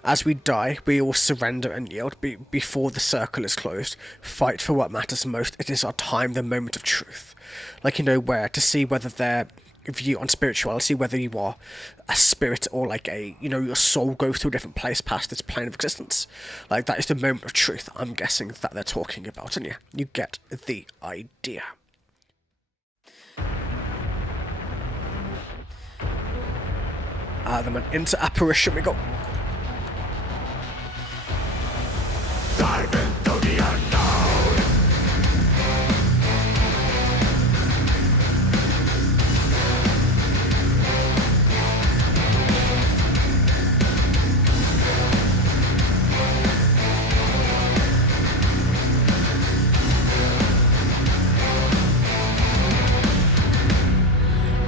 As we die, we all surrender and yield before the circle is closed. Fight for what matters most. It is our time, the moment of truth. Like, you know, where to see whether their view on spirituality, whether you are a spirit or like your soul goes to a different place past this plane of existence. Like, that is the moment of truth, I'm guessing, that they're talking about. And yeah, you get the idea. Then into Apparition we go. Dive into the unknown.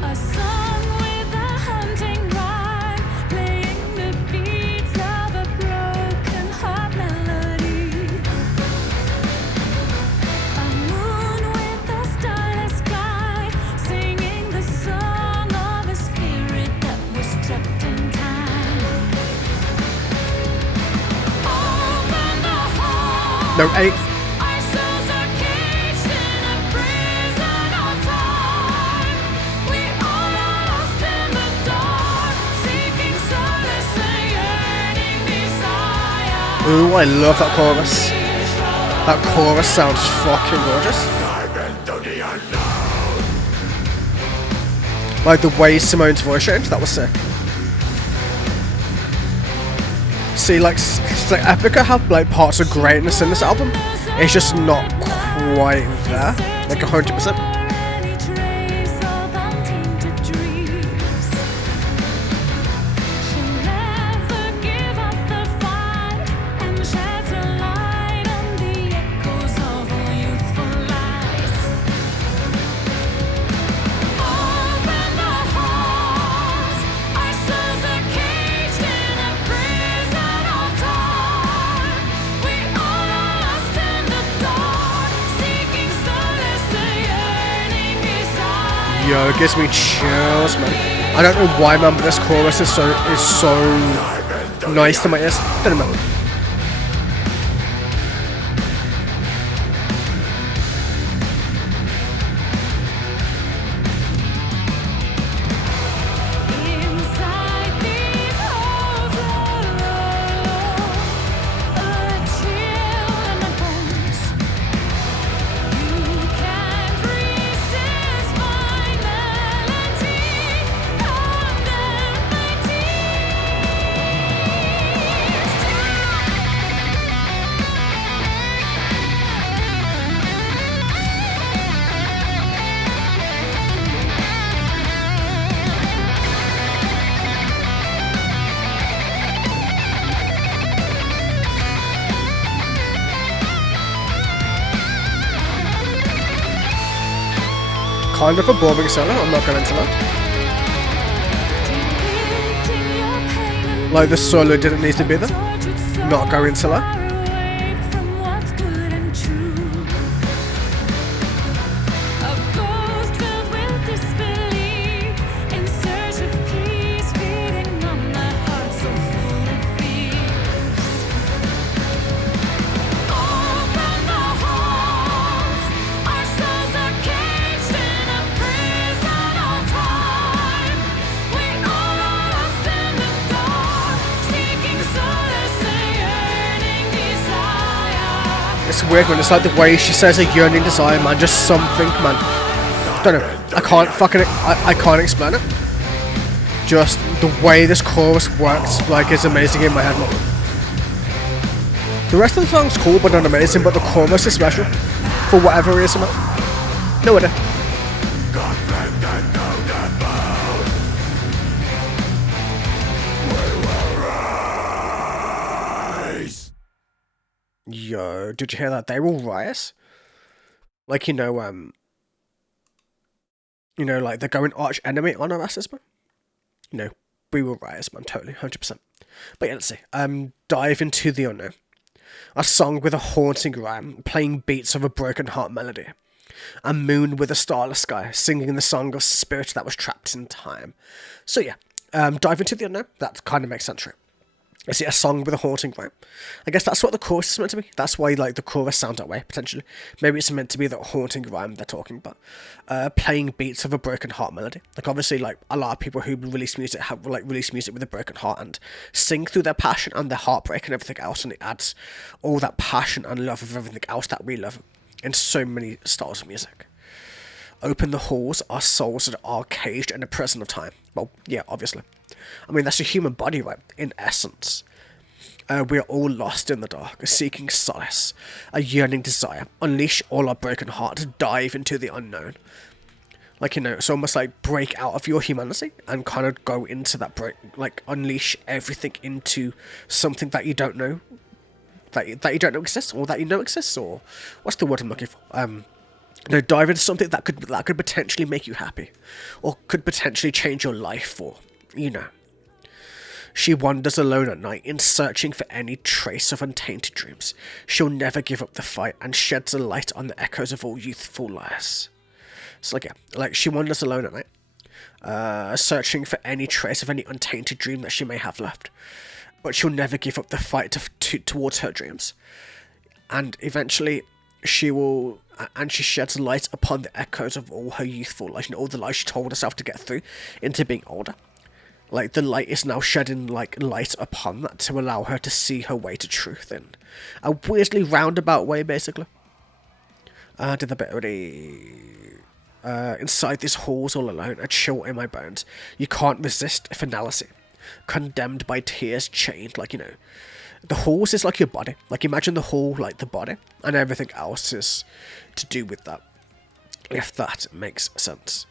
A song with a hunting rhyme, playing the beats of a broken heart melody. A moon with a starless sky, singing the song of a spirit that was trapped in time. Open the heart. No, 8. Our souls are caged in a prison of time. We all are lost in the dark, seeking solace and yearning desire. Ooh, I love that chorus. That chorus sounds fucking gorgeous. Dive into the unknown. Like the way Simone's voice changed, that was sick. See, like Epica have like parts of greatness in this album. It's just not quite there, like 100%. Any trace of untainted dreams. She'll never give up the fight and sheds a light on the echoes of all youthful lies. Open the hearts. Our souls are caged in a prison of time. We all are lost in the dark, seeking solace and yearning desire. Yo, it gives me chills, man. I don't know why, man, but this chorus is so nice to my ears. Don't know. Inside these halls alone, a chill in my bones. You can't resist my melody under my Kind of a boring solo, I'm not going into that. depicting your pain and Like, the solo didn't need to be there. tortured soul. Not going into that. Far away from what's good and true. A ghost filled with disbelief, in search of peace, feeding on the heart so full of fears. Open the halls. Our souls are caged in a prison of time. We all are lost in the dark, seeking solace and yearning It's weird, man. It's like the way she says a yearning desire, man. Just something, man. Don't know. I can't explain it. Just the way this chorus works, like, is amazing in my head, man. The rest of the song's cool, but not amazing. But the chorus is special for whatever reason, man. No idea. Yo, did you hear that? They will rise. Like, like they're going arch enemy on our asses, man. We will rise, man, totally, 100%. But yeah, let's see. Dive into the unknown. A song with a haunting rhyme, playing beats of a broken heart melody. A moon with a starless sky, singing the song of spirit that was trapped in time. So yeah, dive into the unknown. That kind of makes sense, right? Is it a song with a haunting rhyme? I guess that's what the chorus is meant to be. That's why, like, the chorus sounds that way, potentially. Maybe it's meant to be that haunting rhyme they're talking about. Playing beats of a broken heart melody. Like, obviously, like, a lot of people who release music have, like, released music with a broken heart and sing through their passion and their heartbreak and everything else, and it adds all that passion and love of everything else that we love in so many styles of music. Open the halls, our souls are caged in a prison of time. Well, yeah, obviously. I mean, that's a human body, right? In essence. We are all lost in the dark, seeking solace, a yearning desire. Unleash all our broken hearts, dive into the unknown. Like, it's almost like break out of your humanity and kind of go into that break, like, unleash everything into something that you don't know, that you don't know exists, or that you know exists, or what's the word I'm looking for? Dive into something that could potentially make you happy, or could potentially change your life, or, She wanders alone at night in searching for any trace of untainted dreams. She'll never give up the fight and sheds a light on the echoes of all youthful lies. So, she wanders alone at night, searching for any trace of any untainted dream that she may have left. But she'll never give up the fight towards her dreams. And eventually, she sheds light upon the echoes of all her youthful lies, all the lies she told herself to get through into being older. Like, the light is now shedding, like, light upon that to allow her to see her way to truth in a weirdly roundabout way, basically. Did the bit already... inside these halls all alone, a chill in my bones. You can't resist finality. Condemned by tears, chained, like, the halls is like your body. Like, imagine the hall like the body, and everything else is to do with that. If that makes sense.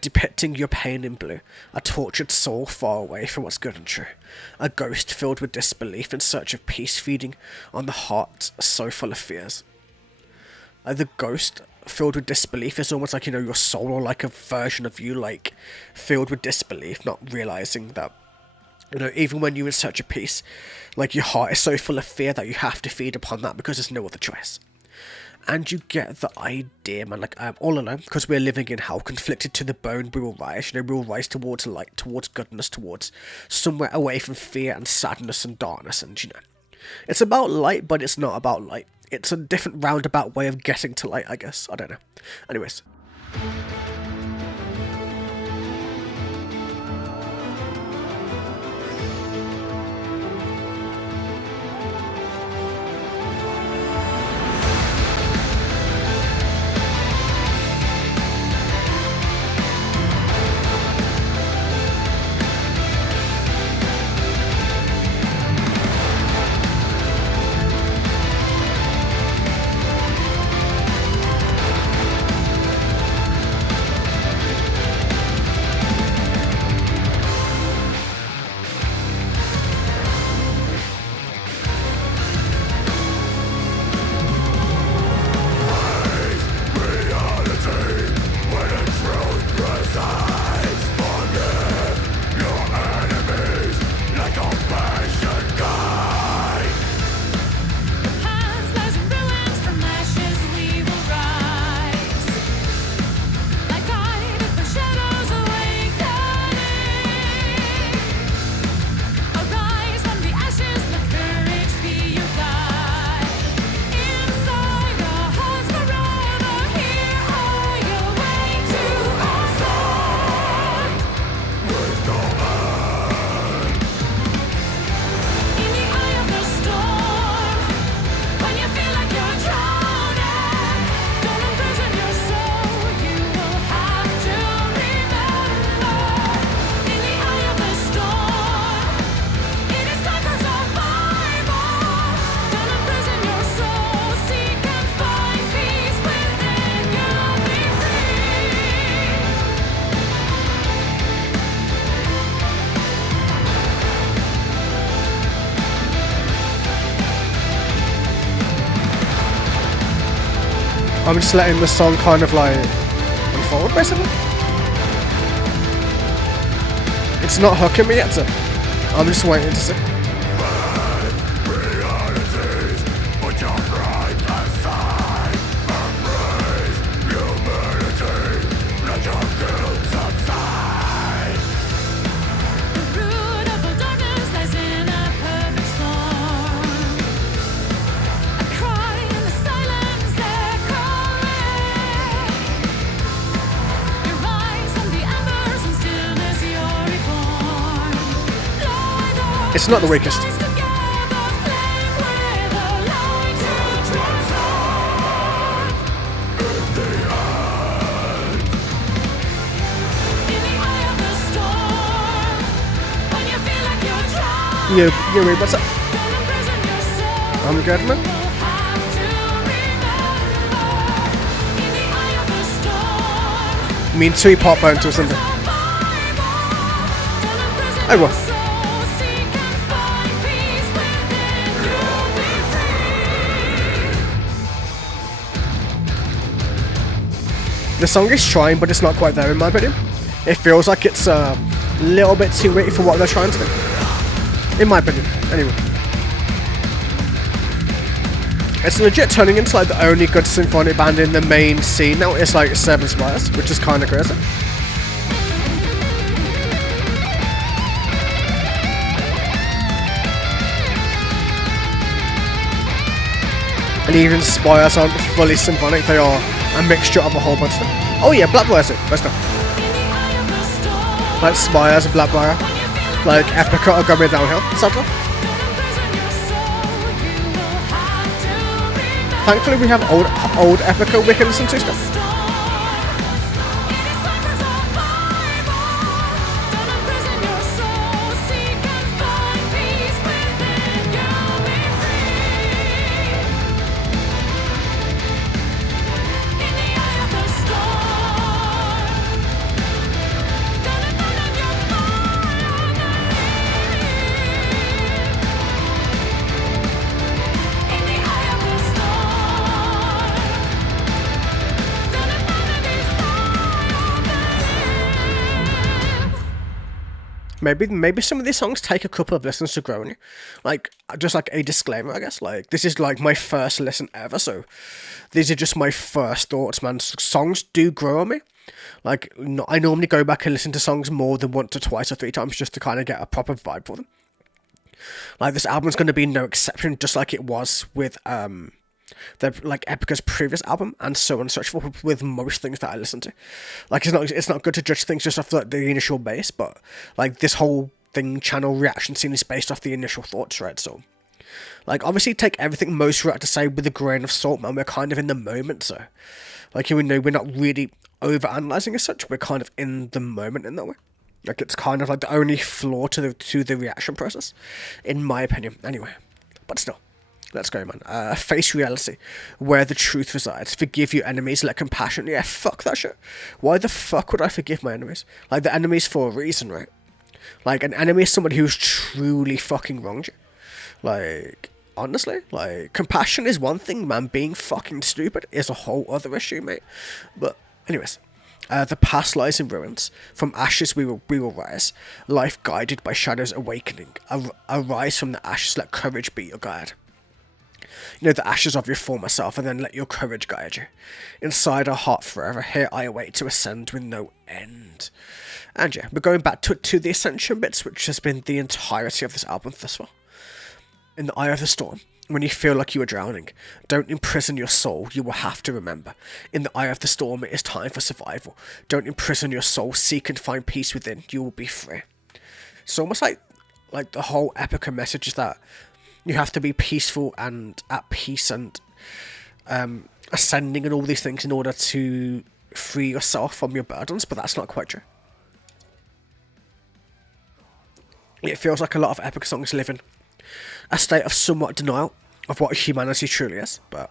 Depicting your pain in blue, a tortured soul far away from what's good and true, a ghost filled with disbelief in search of peace, feeding on the heart so full of fears. The ghost filled with disbelief is almost like, your soul, or like a version of you, like, filled with disbelief, not realizing that, even when you're in search of peace, like, your heart is so full of fear that you have to feed upon that because there's no other choice. And you get the idea, man, like, all alone, because we're living in hell, conflicted to the bone, we will rise, we will rise towards light, towards goodness, towards somewhere away from fear and sadness and darkness, and, it's about light, but it's not about light. It's a different roundabout way of getting to light, I guess. I don't know. Anyways. I'm just letting the song kind of like unfold, basically. It's not hooking me yet, so I'm just waiting to see. Realities, put your pride aside. Embrace humanity. Let your guilt subside. The root of all darkness lies in a perfect storm. I cry in the silence, echoing. You rise from the embers and stillness you're reborn. Light It's not the weakest. rise together, flame with a light to transform. In the eye of the storm, when you feel like you're drowning. You read what's up? Don't imprison your soul. I'm good, man. You'll have to remember. In the eye of the storm, I mean, 2 pop bones or something. don't imprison I will. your soul. Seek and find peace within. You'll be free. The song is trying, but it's not quite there in my opinion. It feels like it's a little bit too witty for what they're trying to do. In my opinion, anyway. It's legit turning into like the only good symphonic band in the main scene now. It's like 7 Spires, which is kind of crazy. And even Spires aren't fully symphonic, they are a mixture of a whole bunch of stuff. Oh yeah, Blackbriar's it, best stuff. In the eye of the storm, Like Spires and Blackbriar, when you feel like Epica are going downhill, sadly. don't imprison your soul. You will have to remember. Thankfully we have old Epica we can listen to stuff. Storm. It is time for survival. Don't imprison your soul. Seek and find peace within. You'll be free. In the eye of the storm, don't abandon your fire. In the eye of the storm, don't abandon Maybe some of these songs take a couple of listens to grow on you. Like, just like a disclaimer, I guess. Like, this is like my first listen ever, so these are just my first thoughts, man. Songs do grow on me. Like, I normally go back and listen to songs more than once or twice or 3 times just to kind of get a proper vibe for them. Like, this album's going to be no exception, just like it was with like Epica's previous album and so on and such forth with most things that I listen to. Like, it's not good to judge things just off the initial base, but like this whole thing, channel reaction scene, is based off the initial thoughts, right? So like, obviously take everything most right to say with a grain of salt, man. We're kind of in the moment, so like, you know, we're not really over analyzing as such, we're kind of in the moment in that way. Like, it's kind of like the only flaw to the reaction process, in my opinion, anyway. But still, let's go, man. Face reality, where the truth resides. Forgive your enemies, let compassion. Yeah, fuck that shit. Why the fuck would I forgive my enemies? Like, the enemy's for a reason, right? Like, an enemy is someone who's truly fucking wronged you. Like, honestly, like, compassion is one thing, man. Being fucking stupid is a whole other issue, mate. But, anyways. The past lies in ruins. From ashes we will rise. Life guided by shadows awakening. Arise from the ashes, let courage be your guide. You know, the ashes of your former self, and then let your courage guide you. Inside our heart forever, here I await to ascend with no end. And yeah, we're going back to the Ascension bits, which has been the entirety of this album thus far. In the eye of the storm, when you feel like you are drowning, don't imprison your soul, you will have to remember. In the eye of the storm, it is time for survival. Don't imprison your soul, seek and find peace within, you will be free. It's almost like the whole Epica message is that you have to be peaceful and at peace and ascending and all these things in order to free yourself from your burdens, but that's not quite true. It feels like a lot of Epica songs live in a state of somewhat denial of what humanity truly is, but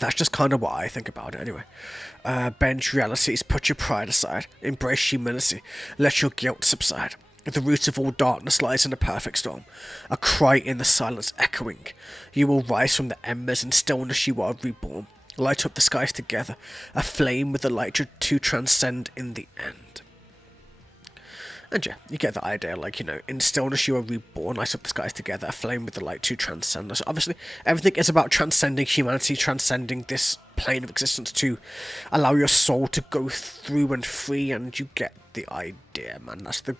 that's just kind of what I think about it anyway. Bend realities, put your pride aside, embrace humility, let your guilt subside. The root of all darkness lies in a perfect storm, a cry in the silence echoing. You will rise from the embers, in stillness you are reborn. light up the skies together, aflame with the light to transcend in the end. And yeah, you get the idea, like, you know, in stillness you are reborn, light up the skies together, aflame with the light to transcend. So obviously, everything is about transcending humanity, transcending this plane of existence to allow your soul to go through and free, and you get the idea, man. That's the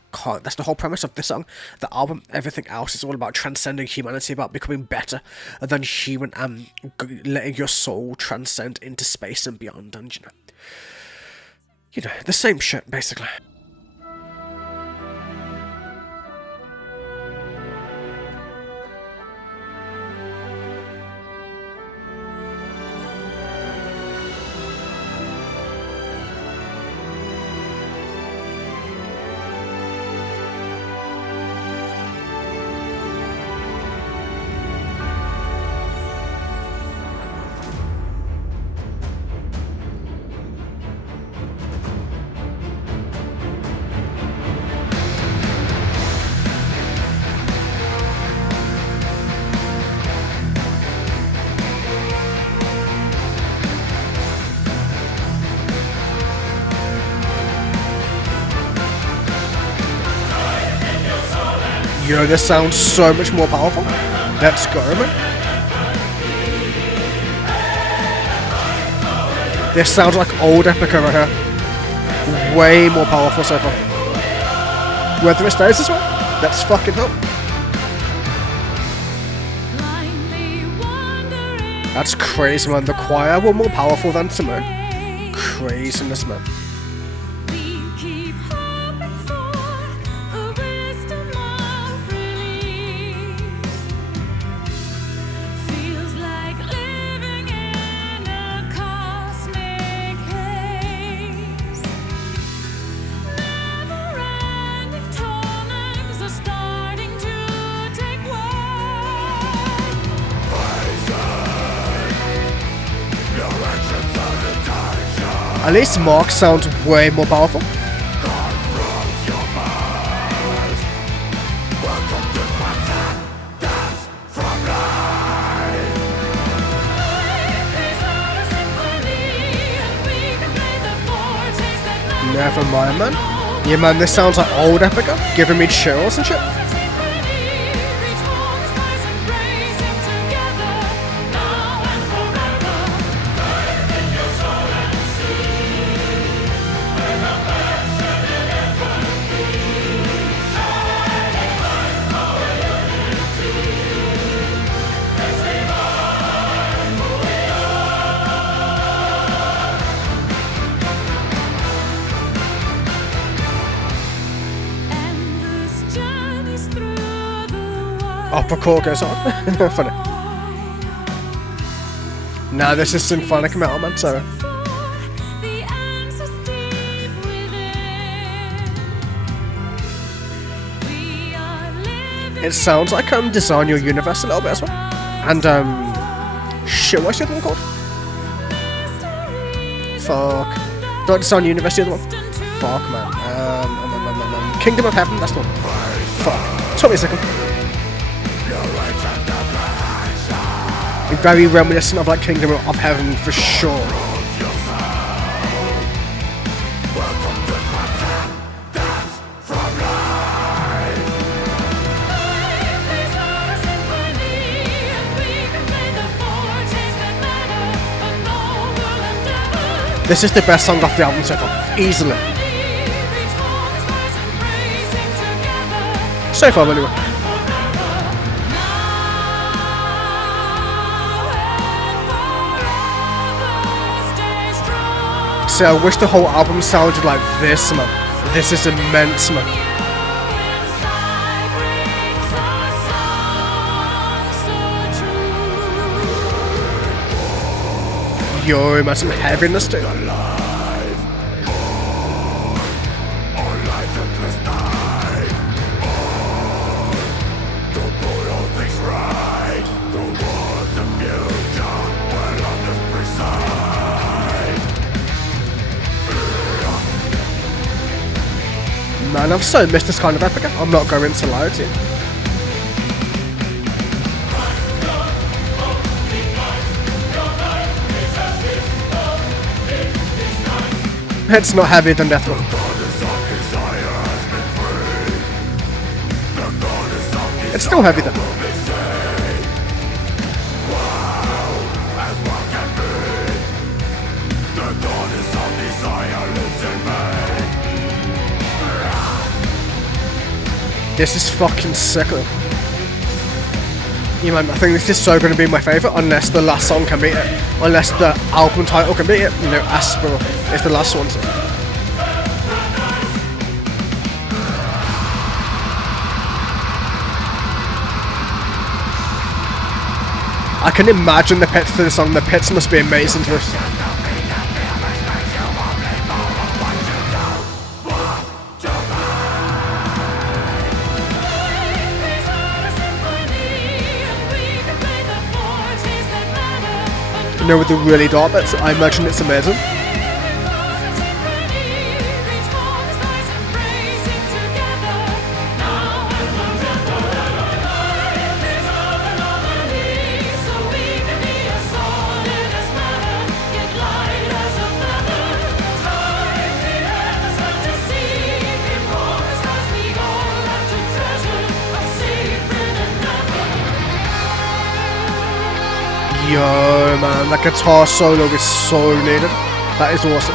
whole premise of this song, the album. Everything else is all about transcending humanity, about becoming better than human, and letting your soul transcend into space and beyond, and you know, the same shit, basically. Yo, this sounds so much more powerful. Let's go, man. This sounds like old Epica right here. Way more powerful so far. Whether it stays this way, let's fucking hope. That's crazy, man. The choir were more powerful than T.I.M.E. Craziness, man. At least Mark sounds way more powerful. Never mind, man. Yeah, man, this sounds like old Epica, giving me chills and shit. Upper chord goes on. Funny. Nah, this is symphonic metal, man, so. It sounds like Design Your Universe a little bit as well. And shit, what's the other one called? Fuck. Not Design Your Universe, the other one. Fuck, man. Kingdom of Heaven, that's the one. Fuck. Took me a second. Very reminiscent of like Kingdom of Heaven for sure. This is the best song off the album so far, easily. So far, anyway. So I wish the whole album sounded like this, man. This is immense, man. Yo, man, some heaviness too. Man, I've so missed this kind of Epica. I'm not going to lie to you. It's not heavier than death metal. It's still heavy though. This is fucking sick though. Yeah, man, I think this is so going to be my favourite unless the last song can beat it. Unless the album title can beat it. You know, Aspiral is the last one. So. I can imagine the pits to the song. The pits must be amazing to us. You know, with the really dark bits, I imagine it's amazing. Yo, man, that guitar solo is so needed. That is awesome.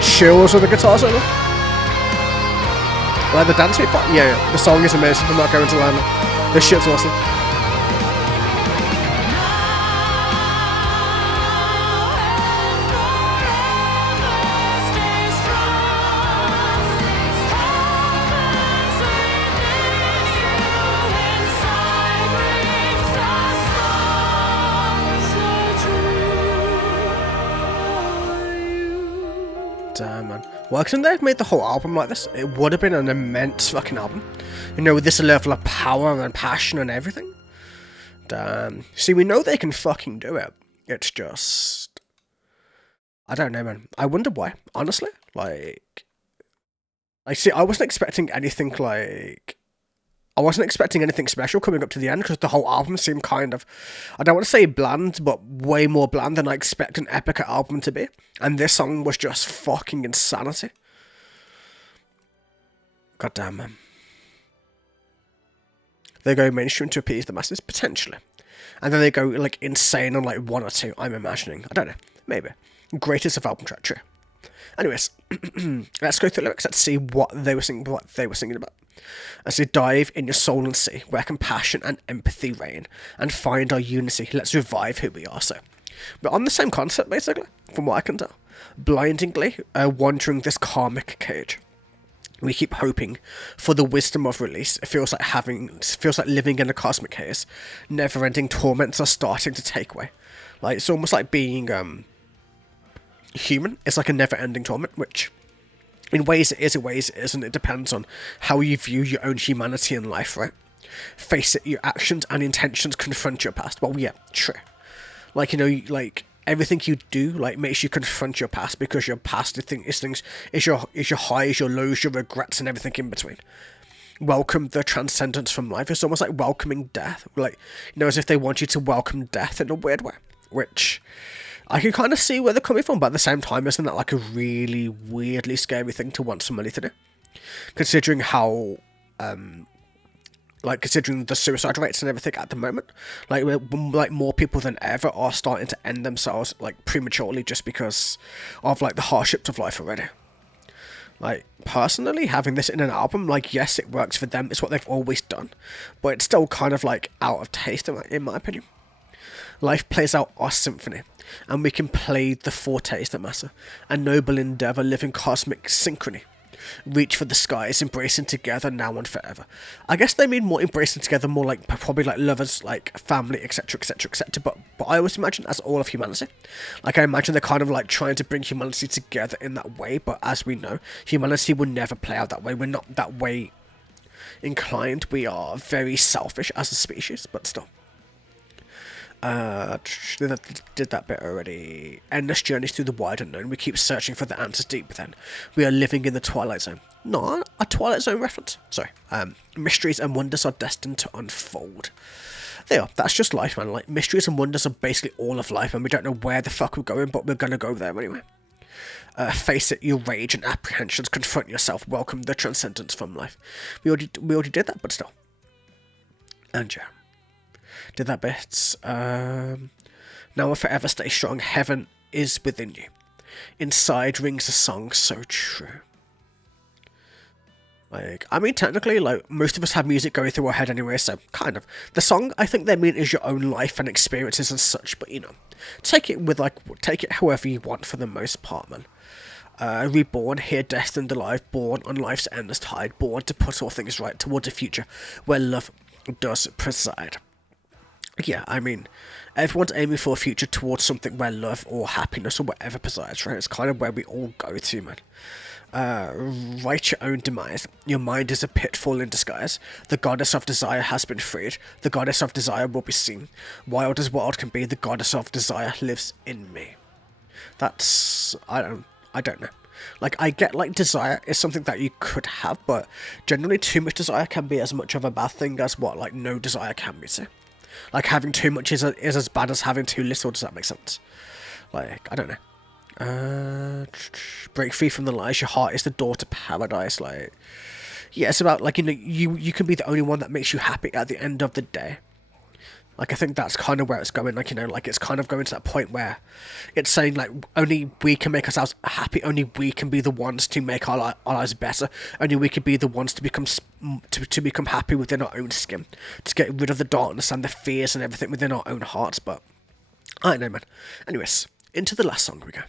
Chills with the guitar solo. Like the dance beat part? Yeah, the song is amazing. I'm not going to lie, man. This shit's awesome. Damn, man. Well, couldn't they have made the whole album like this? It would have been an immense fucking album. You know, with this level of power and passion and everything. Damn. See, we know they can fucking do it. It's just... I don't know, man. I wonder why, honestly. Like, see, I wasn't expecting anything like... I wasn't expecting anything special coming up to the end because the whole album seemed kind of, I don't want to say bland, but way more bland than I expect an Epica album to be. And this song was just fucking insanity. God damn, man. They go mainstream to appease the masses, potentially. And then they go, like, insane on, like, one or two, I'm imagining. I don't know. Maybe. Greatest of album track, true. Anyways, let's go through the lyrics. Let's see what they were singing about. As we dive in your soul and see where compassion and empathy reign, and find our unity, let's revive who we are. So, we're on the same concept, basically, from what I can tell. Blindingly wandering this karmic cage. We keep hoping for the wisdom of release. It feels like living in a cosmic haze. Never-ending torments are starting to take away. Like, it's almost like being human. It's like a never-ending torment, which in ways it is, in ways it isn't. It depends on how you view your own humanity in life, right? Face it, your actions and intentions confront your past. Well, yeah, true. Like, you know, like, everything you do, like, makes you confront your past, because your past is your highs, your lows, your regrets, and everything in between. Welcome the transcendence from life. It's almost like welcoming death. Like, you know, as if they want you to welcome death in a weird way, which I can kind of see where they're coming from, but at the same time, isn't that like a really weirdly scary thing to want somebody to do? Considering how, considering the suicide rates and everything at the moment, like more people than ever are starting to end themselves, like, prematurely just because of, like, the hardships of life already. Like, personally, having this in an album, like, yes, it works for them, it's what they've always done, but it's still kind of, like, out of taste, in my opinion. Life plays out our symphony, and we can play the fortes that matter. A noble endeavour, living cosmic synchrony. Reach for the skies, embracing together now and forever. I guess they mean more embracing together, more like, probably like lovers, like family, etc, etc, etc, but I always imagine as all of humanity. Like, I imagine they're kind of like trying to bring humanity together in that way, but as we know, humanity will never play out that way. We're not that way inclined. We are very selfish as a species, but still. Did that bit already. Endless journeys through the wide unknown. We keep searching for the answers deep within. We are living in the Twilight Zone. No, a Twilight Zone reference. Sorry. Mysteries and wonders are destined to unfold. They are. That's just life, man. Like, mysteries and wonders are basically all of life, and we don't know where the fuck we're going, but we're gonna go there anyway. Face it, your rage and apprehensions, confront yourself, welcome the transcendence from life. We already did that, but still. And yeah, did that bit. Now and forever stay strong, heaven is within you. Inside rings a song so true. Like, I mean, technically, like, most of us have music going through our head anyway, so, kind of. The song, I think they mean is your own life and experiences and such, but, you know, take it however you want for the most part, man. Reborn, here destined alive, born on life's endless tide, born to put all things right towards a future where love does preside. Yeah, I mean, everyone's aiming for a future towards something where love or happiness or whatever presides, right? It's kind of where we all go to, man. Write your own demise. Your mind is a pitfall in disguise. The goddess of desire has been freed. The goddess of desire will be seen. Wild as wild can be, the goddess of desire lives in me. That's... I don't know. Like, I get, like, desire is something that you could have, but generally too much desire can be as much of a bad thing as what, like, no desire can be, too. Like, having too much is as bad as having too little, does that make sense? Like, I don't know. Break free from the lies, your heart is the door to paradise. Like, yeah, it's about, like, you know, you can be the only one that makes you happy at the end of the day. Like, I think that's kind of where it's going, like, you know, like, it's kind of going to that point where it's saying, like, only we can make ourselves happy, only we can be the ones to make our lives better, only we can be the ones to become happy within our own skin, to get rid of the darkness and the fears and everything within our own hearts, but I don't know, man. Anyways, into the last song we go.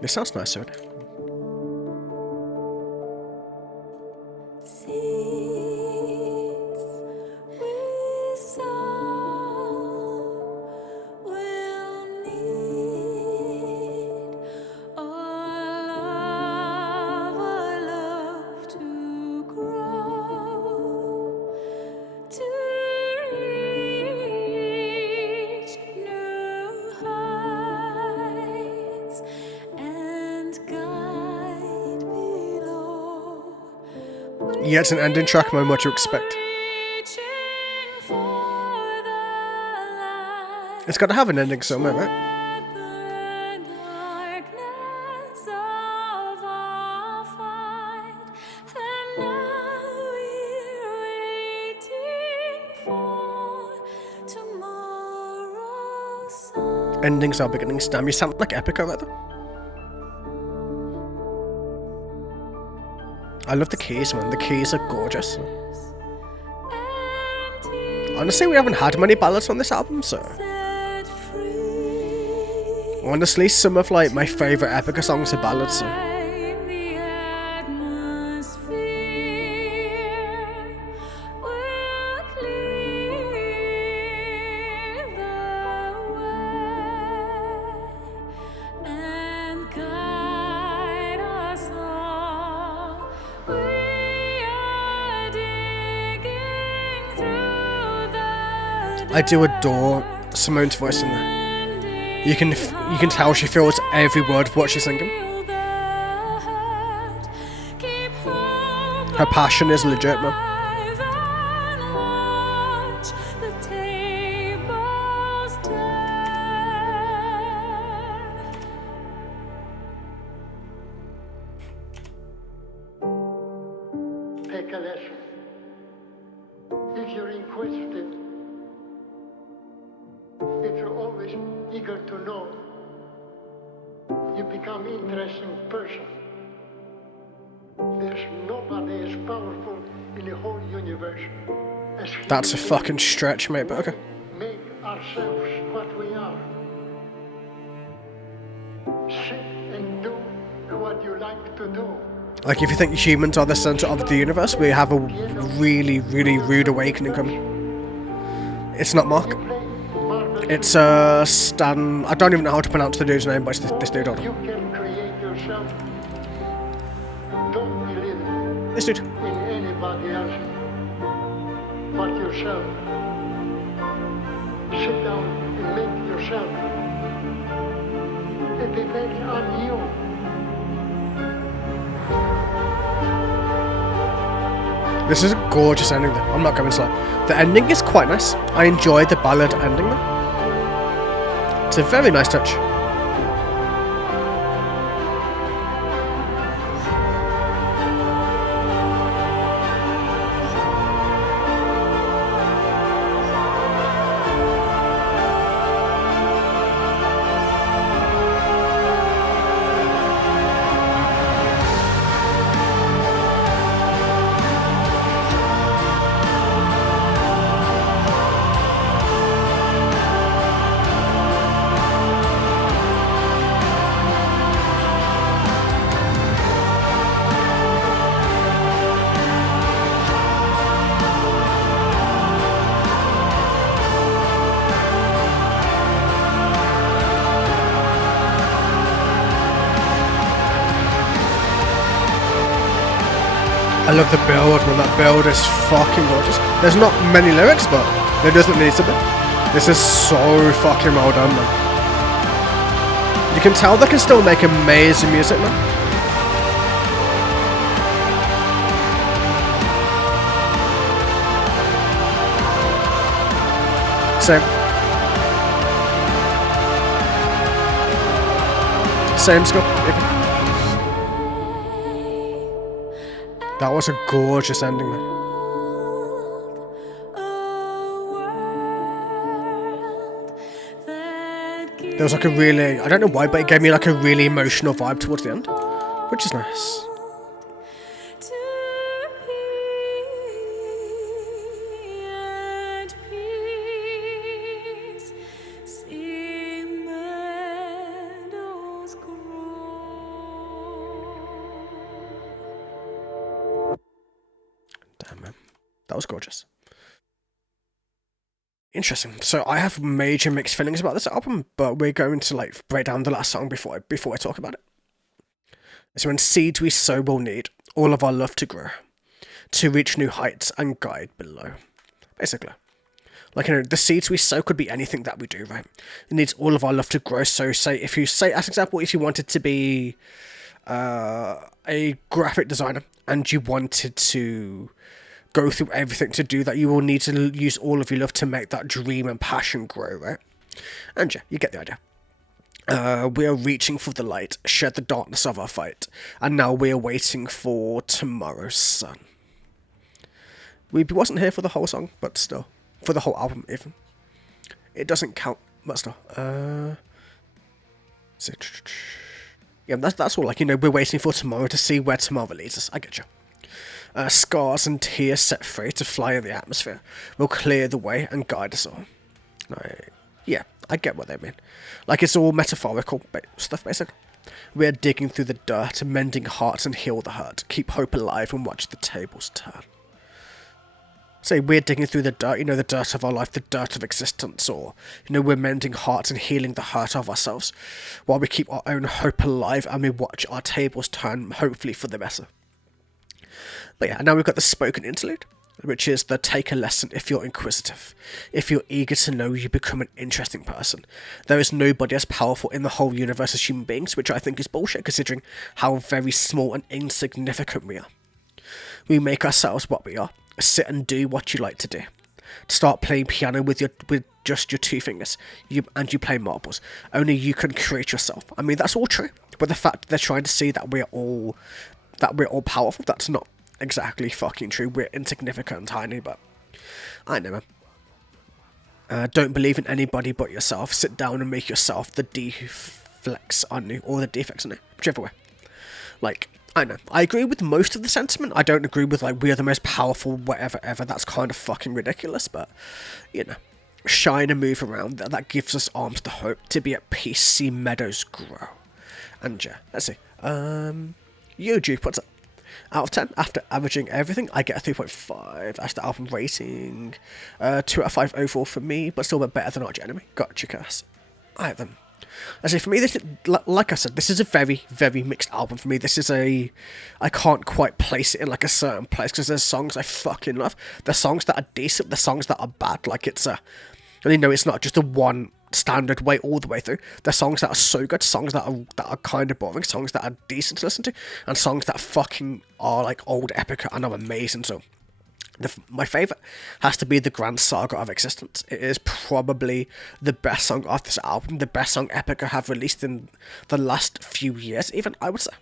This sounds nice, doesn't it? Yeah, it's an ending track, man. What do you expect? It's got to have an ending somewhere, right? Endings are beginnings. Damn, you sound like Epica, rather. I love the keys, man. The keys are gorgeous. Honestly, we haven't had many ballads on this album, so... Honestly, some of, like, my favourite Epica songs are ballads, so... I do adore Simone's voice in there. You can tell she feels every word of what she's singing. Her passion is legit, man. Take a lesson. If you're inquisitive, if you're always eager to know, you become an interesting person. There's nobody as powerful in the whole universe as That's a fucking stretch, mate, but okay. make ourselves what we are. Sit and do what you like to do. Like, if you think humans are the centre of the universe, we have a really, really rude awakening coming. It's not Mark. It's Stan. I don't even know how to pronounce the dude's name, but it's this dude. Hold You on. can create yourself Don't believe This dude. in anybody else but yourself. Sit down and make yourself. It depends on you. This is a gorgeous ending though. I'm not going to lie. The ending is quite nice. I enjoy the ballad ending though. It's a very nice touch. I love the build, man. That build is fucking gorgeous. There's not many lyrics, but there doesn't need to be. This is so fucking well done, man. You can tell they can still make amazing music, man. Same scope. That was a gorgeous ending, man. There was like a really, I don't know why, but it gave me like a really emotional vibe towards the end, which is nice. Damn, man. That was gorgeous. Interesting. So I have major mixed feelings about this album, but we're going to like break down the last song before I talk about it. So when seeds we sow will need all of our love to grow, to reach new heights and guide below. Basically. Like, you know, the seeds we sow could be anything that we do, right? It needs all of our love to grow. So say, as an example, if you wanted to be a graphic designer and you wanted to go through everything to do that, you will need to use all of your love to make that dream and passion grow, right? And yeah, you get the idea. We are reaching for the light, shed the darkness of our fight, and now we are waiting for tomorrow's sun. We wasn't here for the whole song, but still, for the whole album even. It doesn't count, but still. Yeah, that's all. Like, you know, we're waiting for tomorrow to see where tomorrow leads us. I get you. Scars and tears set free to fly in the atmosphere will clear the way and guide us all. Like, yeah, I get what they mean. Like, it's all metaphorical stuff, basically. We're digging through the dirt, mending hearts and heal the hurt. Keep hope alive and watch the tables turn. Say, we're digging through the dirt, you know, the dirt of our life, the dirt of existence, or, you know, we're mending hearts and healing the hurt of ourselves, while we keep our own hope alive and we watch our tables turn, hopefully for the better. But yeah, now we've got the spoken interlude, which is the take a lesson if you're inquisitive. If you're eager to know, you become an interesting person. There is nobody as powerful in the whole universe as human beings, which I think is bullshit considering how very small and insignificant we are. We make ourselves what we are. Sit and do what you like to do. Start playing piano with just your two fingers, you play marbles. Only you can create yourself. I mean, that's all true, but the fact that they're trying to see that we're all powerful, that's not exactly fucking true. We're insignificant and tiny, but I know, man. Don't believe in anybody but yourself. Sit down and make yourself the deflects on you, or the defects on you, whichever way. Like, I know, I agree with most of the sentiment. I don't agree with, like, we are the most powerful whatever ever. That's kind of fucking ridiculous, but, you know, shine and move around. That gives us arms to hope, to be at peace, see meadows grow. And yeah, let's see. Yo, Duke, what's up? Out of 10, after averaging everything, I get a 3.5. That's the album rating. 2 out of 5 overall for me, but still a bit better than Arch Enemy. Gotcha, Cass. Alright then. I say for me, this, like I said, this is a very, very mixed album for me. This is I can't quite place it in like a certain place because there's songs I fucking love. There's songs that are decent, there's songs that are bad. Like it's and you know, it's not just a one standard way all the way through. There's songs that are so good, songs that are kind of boring, songs that are decent to listen to, and songs that fucking are like old Epica and are amazing. So my favourite has to be the Grand Saga of Existence. It is probably the best song off this album, the best song Epica have released in the last few years, even, I would say.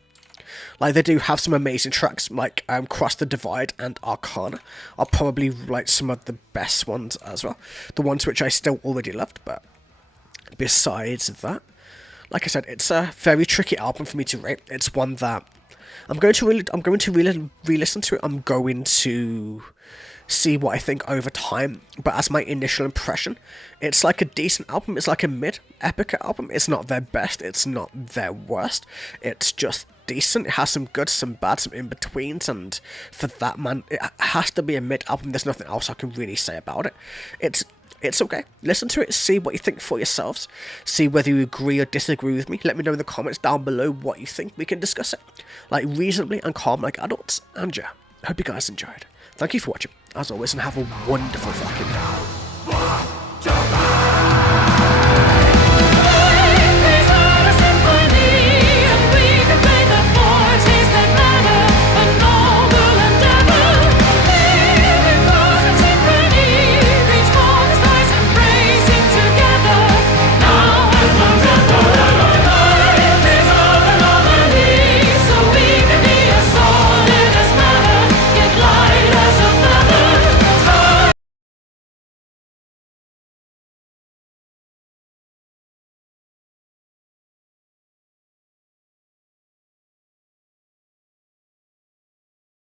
Like, they do have some amazing tracks, like Cross the Divide and Arcana are probably like some of the best ones as well. The ones which I still already loved, but besides that, like I said, it's a very tricky album for me to rate. It's one that I'm going to really re-listen to it. I'm going to see what I think over time. But as my initial impression, it's like a decent album. It's like a mid-Epica album. It's not their best. It's not their worst. It's just decent. It has some good, some bad, some in-betweens. And for that, man, it has to be a mid-album. There's nothing else I can really say about it. It's okay. Listen to it, see what you think for yourselves. See whether you agree or disagree with me. Let me know in the comments down below what you think. We can discuss it, like, reasonably and calm like adults. And yeah, I hope you guys enjoyed. Thank you for watching, as always, and have a wonderful fucking day.